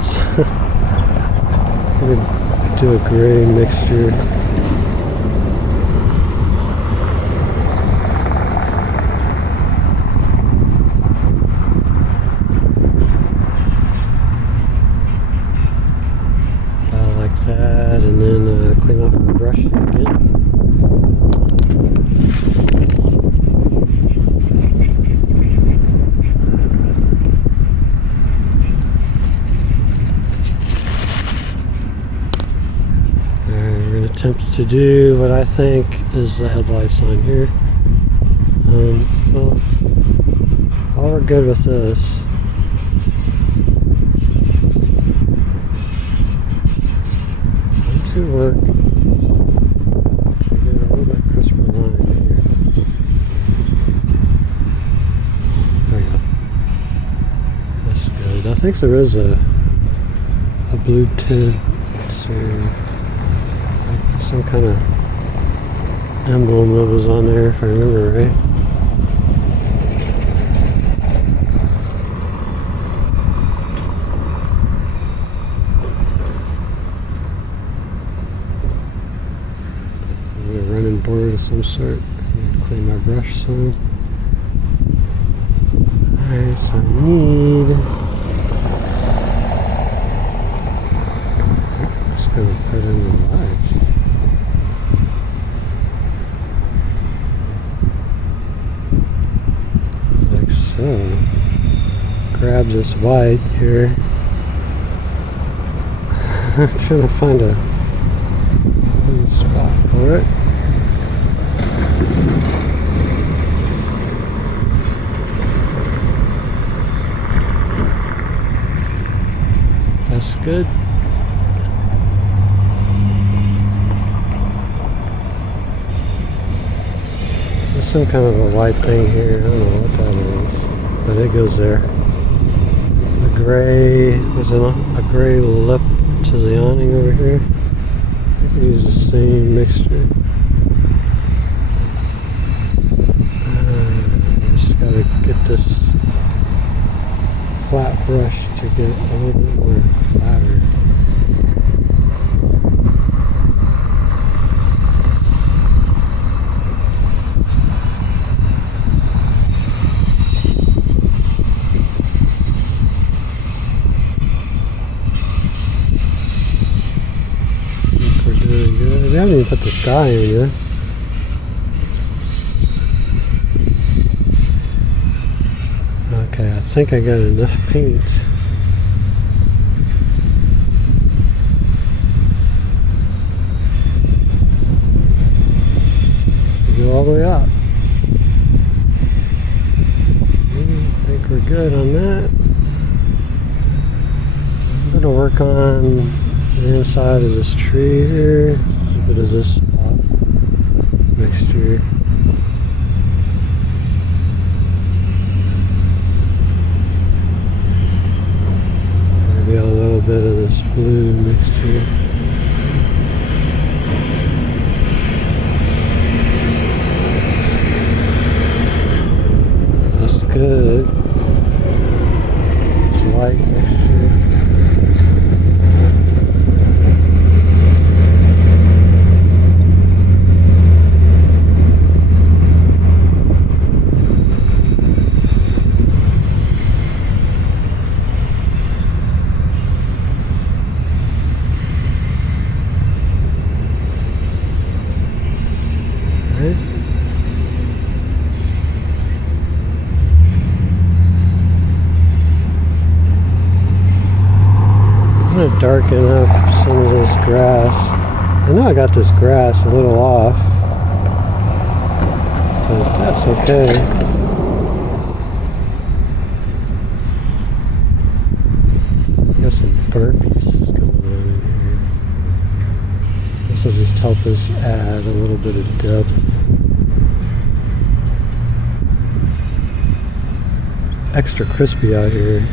So I'm gonna do a gray mixture. About like that, and then clean off my brush again. Attempt to do what I think is the headlight sign here. Well, we're good with this. Need to work to get a little bit crisper line here. There we go. That's good. I think there is a blue tint to some kind of emblem that was on there, if I remember right. A running board of some sort. Clean my brush some. Alright, so I need. I'm just gonna put in the lights. So, grab this white here. I'm trying to find a good spot for it. That's good. There's some kind of a white thing here. I don't know what that is. But it goes there. The gray, there's a gray lip to the awning over here. I can use the same mixture. Just gotta get this flat brush to get a little bit more flatter. We haven't even put the sky in yet. Okay, I think I got enough paint. Go all the way up. I think we're good on that. I'm going to work on the inside of this tree here. What is this off mixture? Maybe a little bit of this blue mixture. That's good. It's light mixture. darken up some of this grass. I know I got this grass a little off, but that's okay. Got some burnt pieces going on in here. This will just help us add a little bit of depth. Extra crispy out here.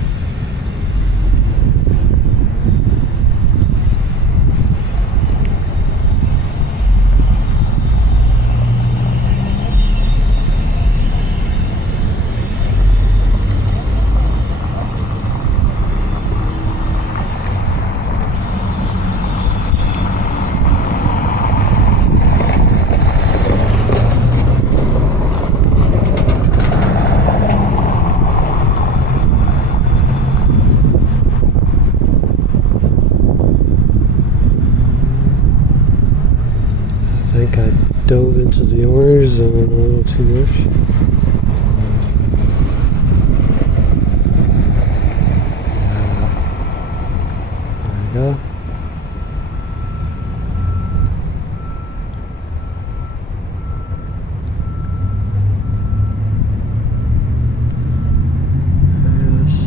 I think I dove into the orange zone a little too much. There we go. Let's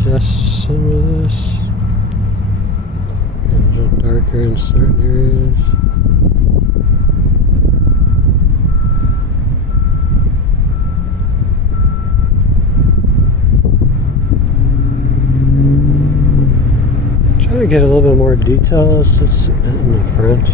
adjust some of this. A little darker in certain areas. Trying to get a little bit more detail since in the front.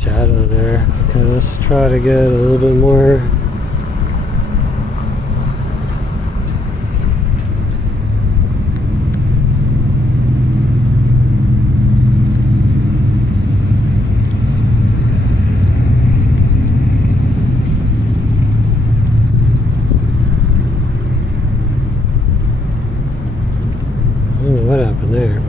Shadow there. Okay, let's try to get a little bit more. I don't know what happened there.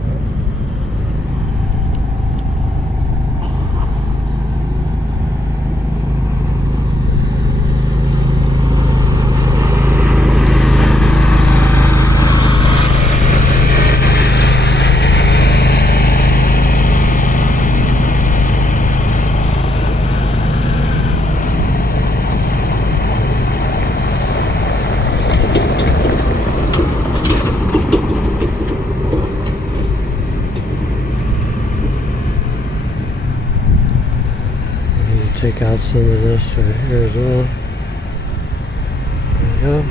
Take out some of this right here as well. There we go.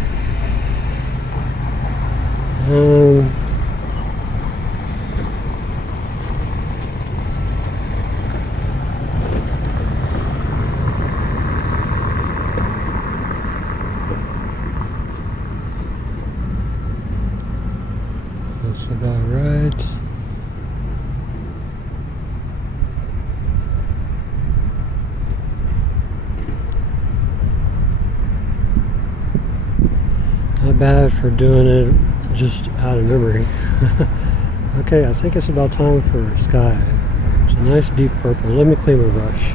That's about right. Not bad for doing it just out of memory. Okay, I think it's about time for sky. It's a nice deep purple. Let me clean my brush.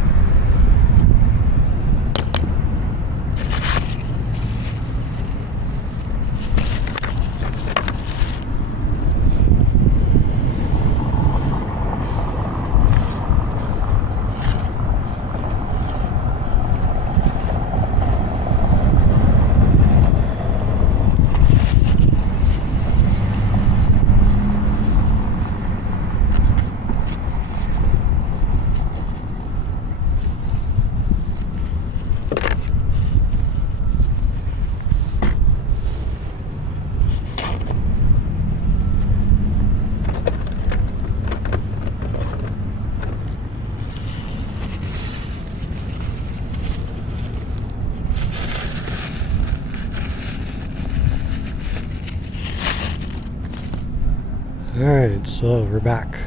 Alright, so we're back.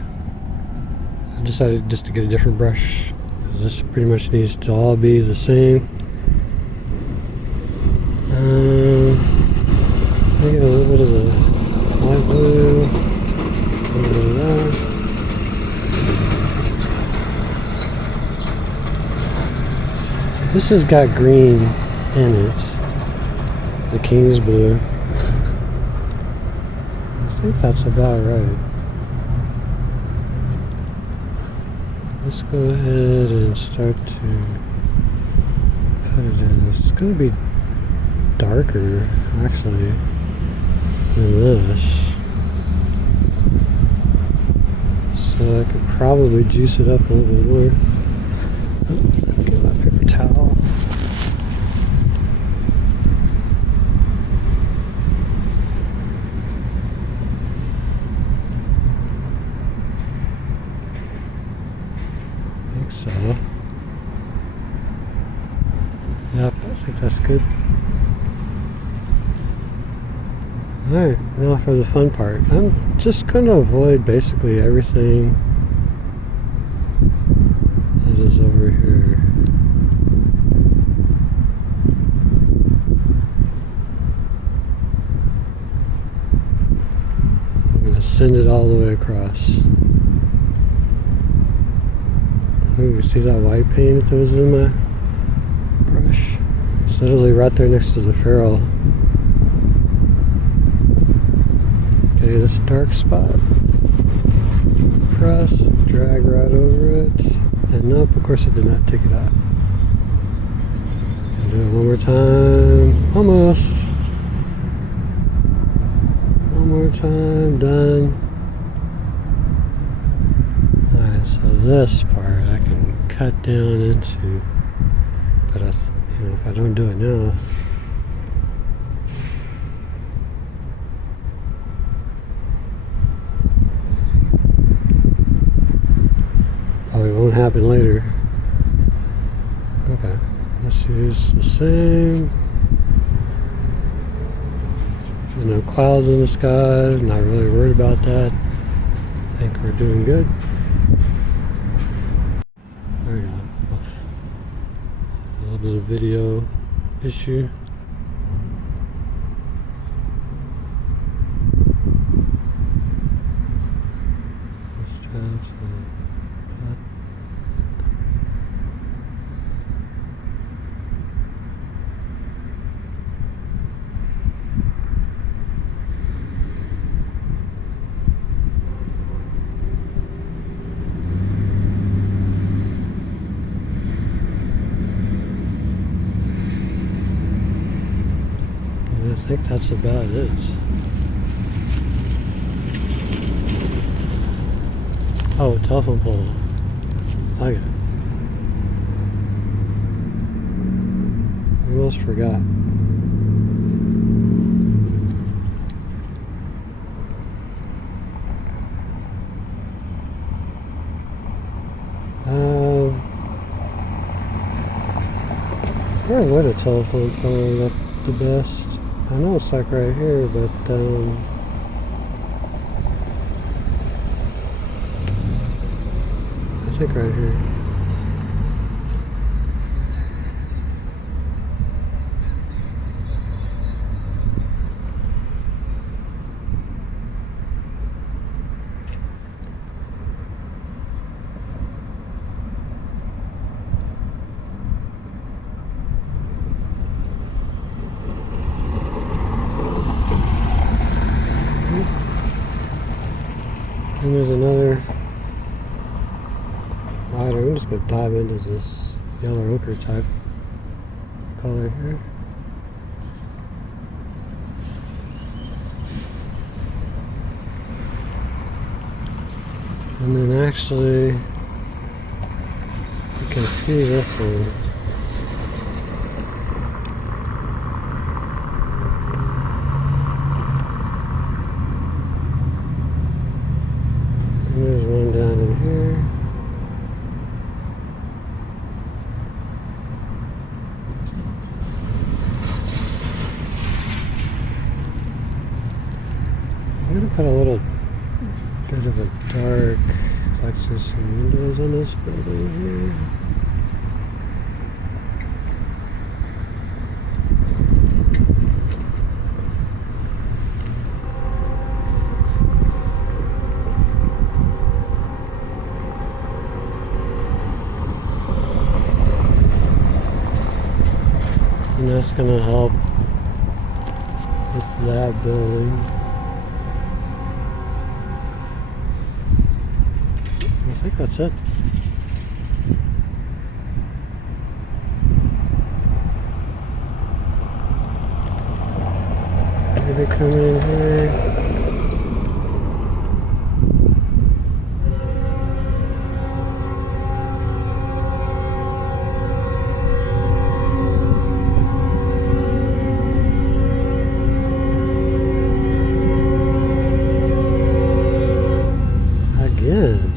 I decided just to get a different brush. This pretty much needs to all be the same. I get a little bit of the light blue, a little bit of that. This has got green in it. The King's blue. I think that's about right. Let's go ahead and start to put it in. It's going to be darker, actually, than this. So I could probably juice it up a little bit more. Get my paper towel. So, yep, I think that's good. Alright, now for the fun part. I'm just going to avoid basically everything that is over here. I'm going to send it all the way across. Ooh, see that white paint that was in my brush? It's literally right there next to the ferrule. Okay, this dark spot. Press, drag right over it. And nope, of course it did not take it out. And do it one more time. Almost. One more time, done. Alright, so this part I can cut down into, but if I don't do it now, probably won't happen later. Okay, let's use the same. There's no clouds in the sky, not really worried about that. I think we're doing good. There we go. A little bit of video issue. Let's try this one. I think that's about it. Oh, telephone pole. I got it. Almost forgot. Where would a telephone pole look the best? I know it's like right here, but I think right here. And there's another lighter. I'm just going to dive into this yellow ochre type color here. And then actually, you can see this one. There's one down in here. I'm going to put a little bit of a dark Looks like there's some windows on this building here. And that's going to help with that building. I think that's it. Maybe come in here. Again.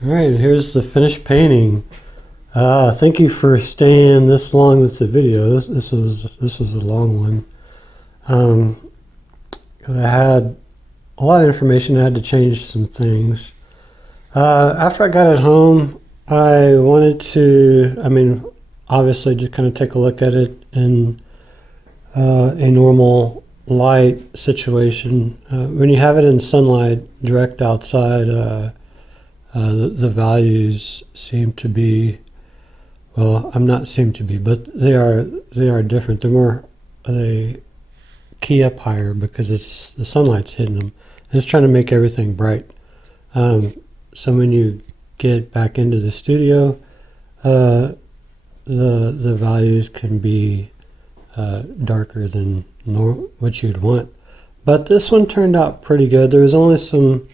Alright, here's the finished painting. Thank you for staying this long with the videos. This was a long one. 'Cause I had a lot of information. I had to change some things. After I got it home, I wanted to, obviously just kind of take a look at it in a normal light situation. When you have it in sunlight direct outside, the values seem to be, well, I'm not seem to be, but they are different. They key up higher because the sunlight's hitting them. And it's trying to make everything bright. So when you get back into the studio, the values can be darker than what you'd want. But this one turned out pretty good. There was only some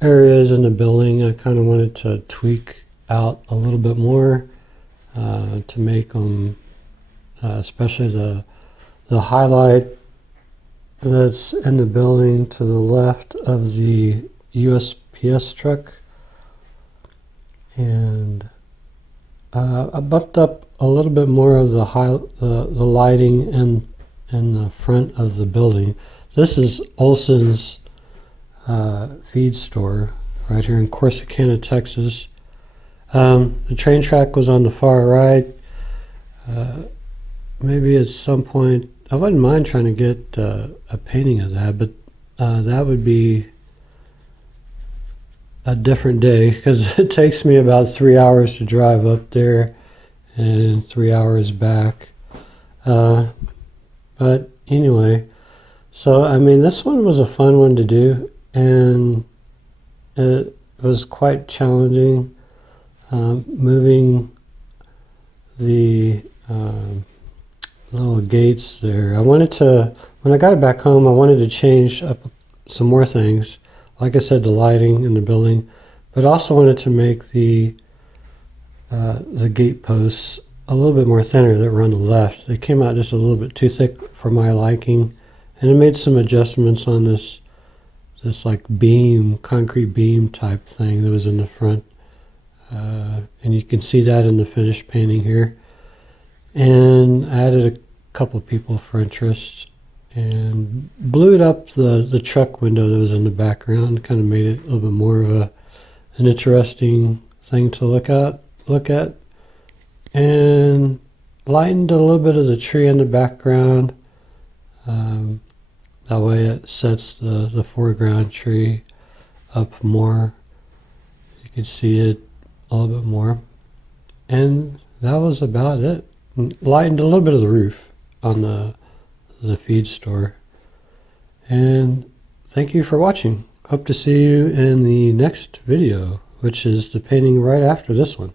areas in the building I kind of wanted to tweak out a little bit more to make them, especially the highlight that's in the building to the left of the USPS truck, and I bumped up a little bit more of the lighting in the front of the building. This is Olson's feed store right here in Corsicana, Texas. The train track was on the far right. Maybe at some point, I wouldn't mind trying to get a painting of that, but that would be a different day because it takes me about 3 hours to drive up there and 3 hours back. But anyway, so this one was a fun one to do, and it was quite challenging moving the little gates there. When I got it back home, I wanted to change up some more things. Like I said, the lighting in the building, but also wanted to make the gate posts a little bit more thinner that were on the left. They came out just a little bit too thick for my liking, and I made some adjustments on this like beam, concrete beam type thing that was in the front, and you can see that in the finished painting here. And I added a couple people for interest and blued up the truck window that was in the background, kind of made it a little bit more of an interesting thing to look at, and lightened a little bit of the tree in the background. That way it sets the foreground tree up more. You can see it a little bit more. And that was about it. Lightened a little bit of the roof on the feed store. And thank you for watching. Hope to see you in the next video, which is the painting right after this one.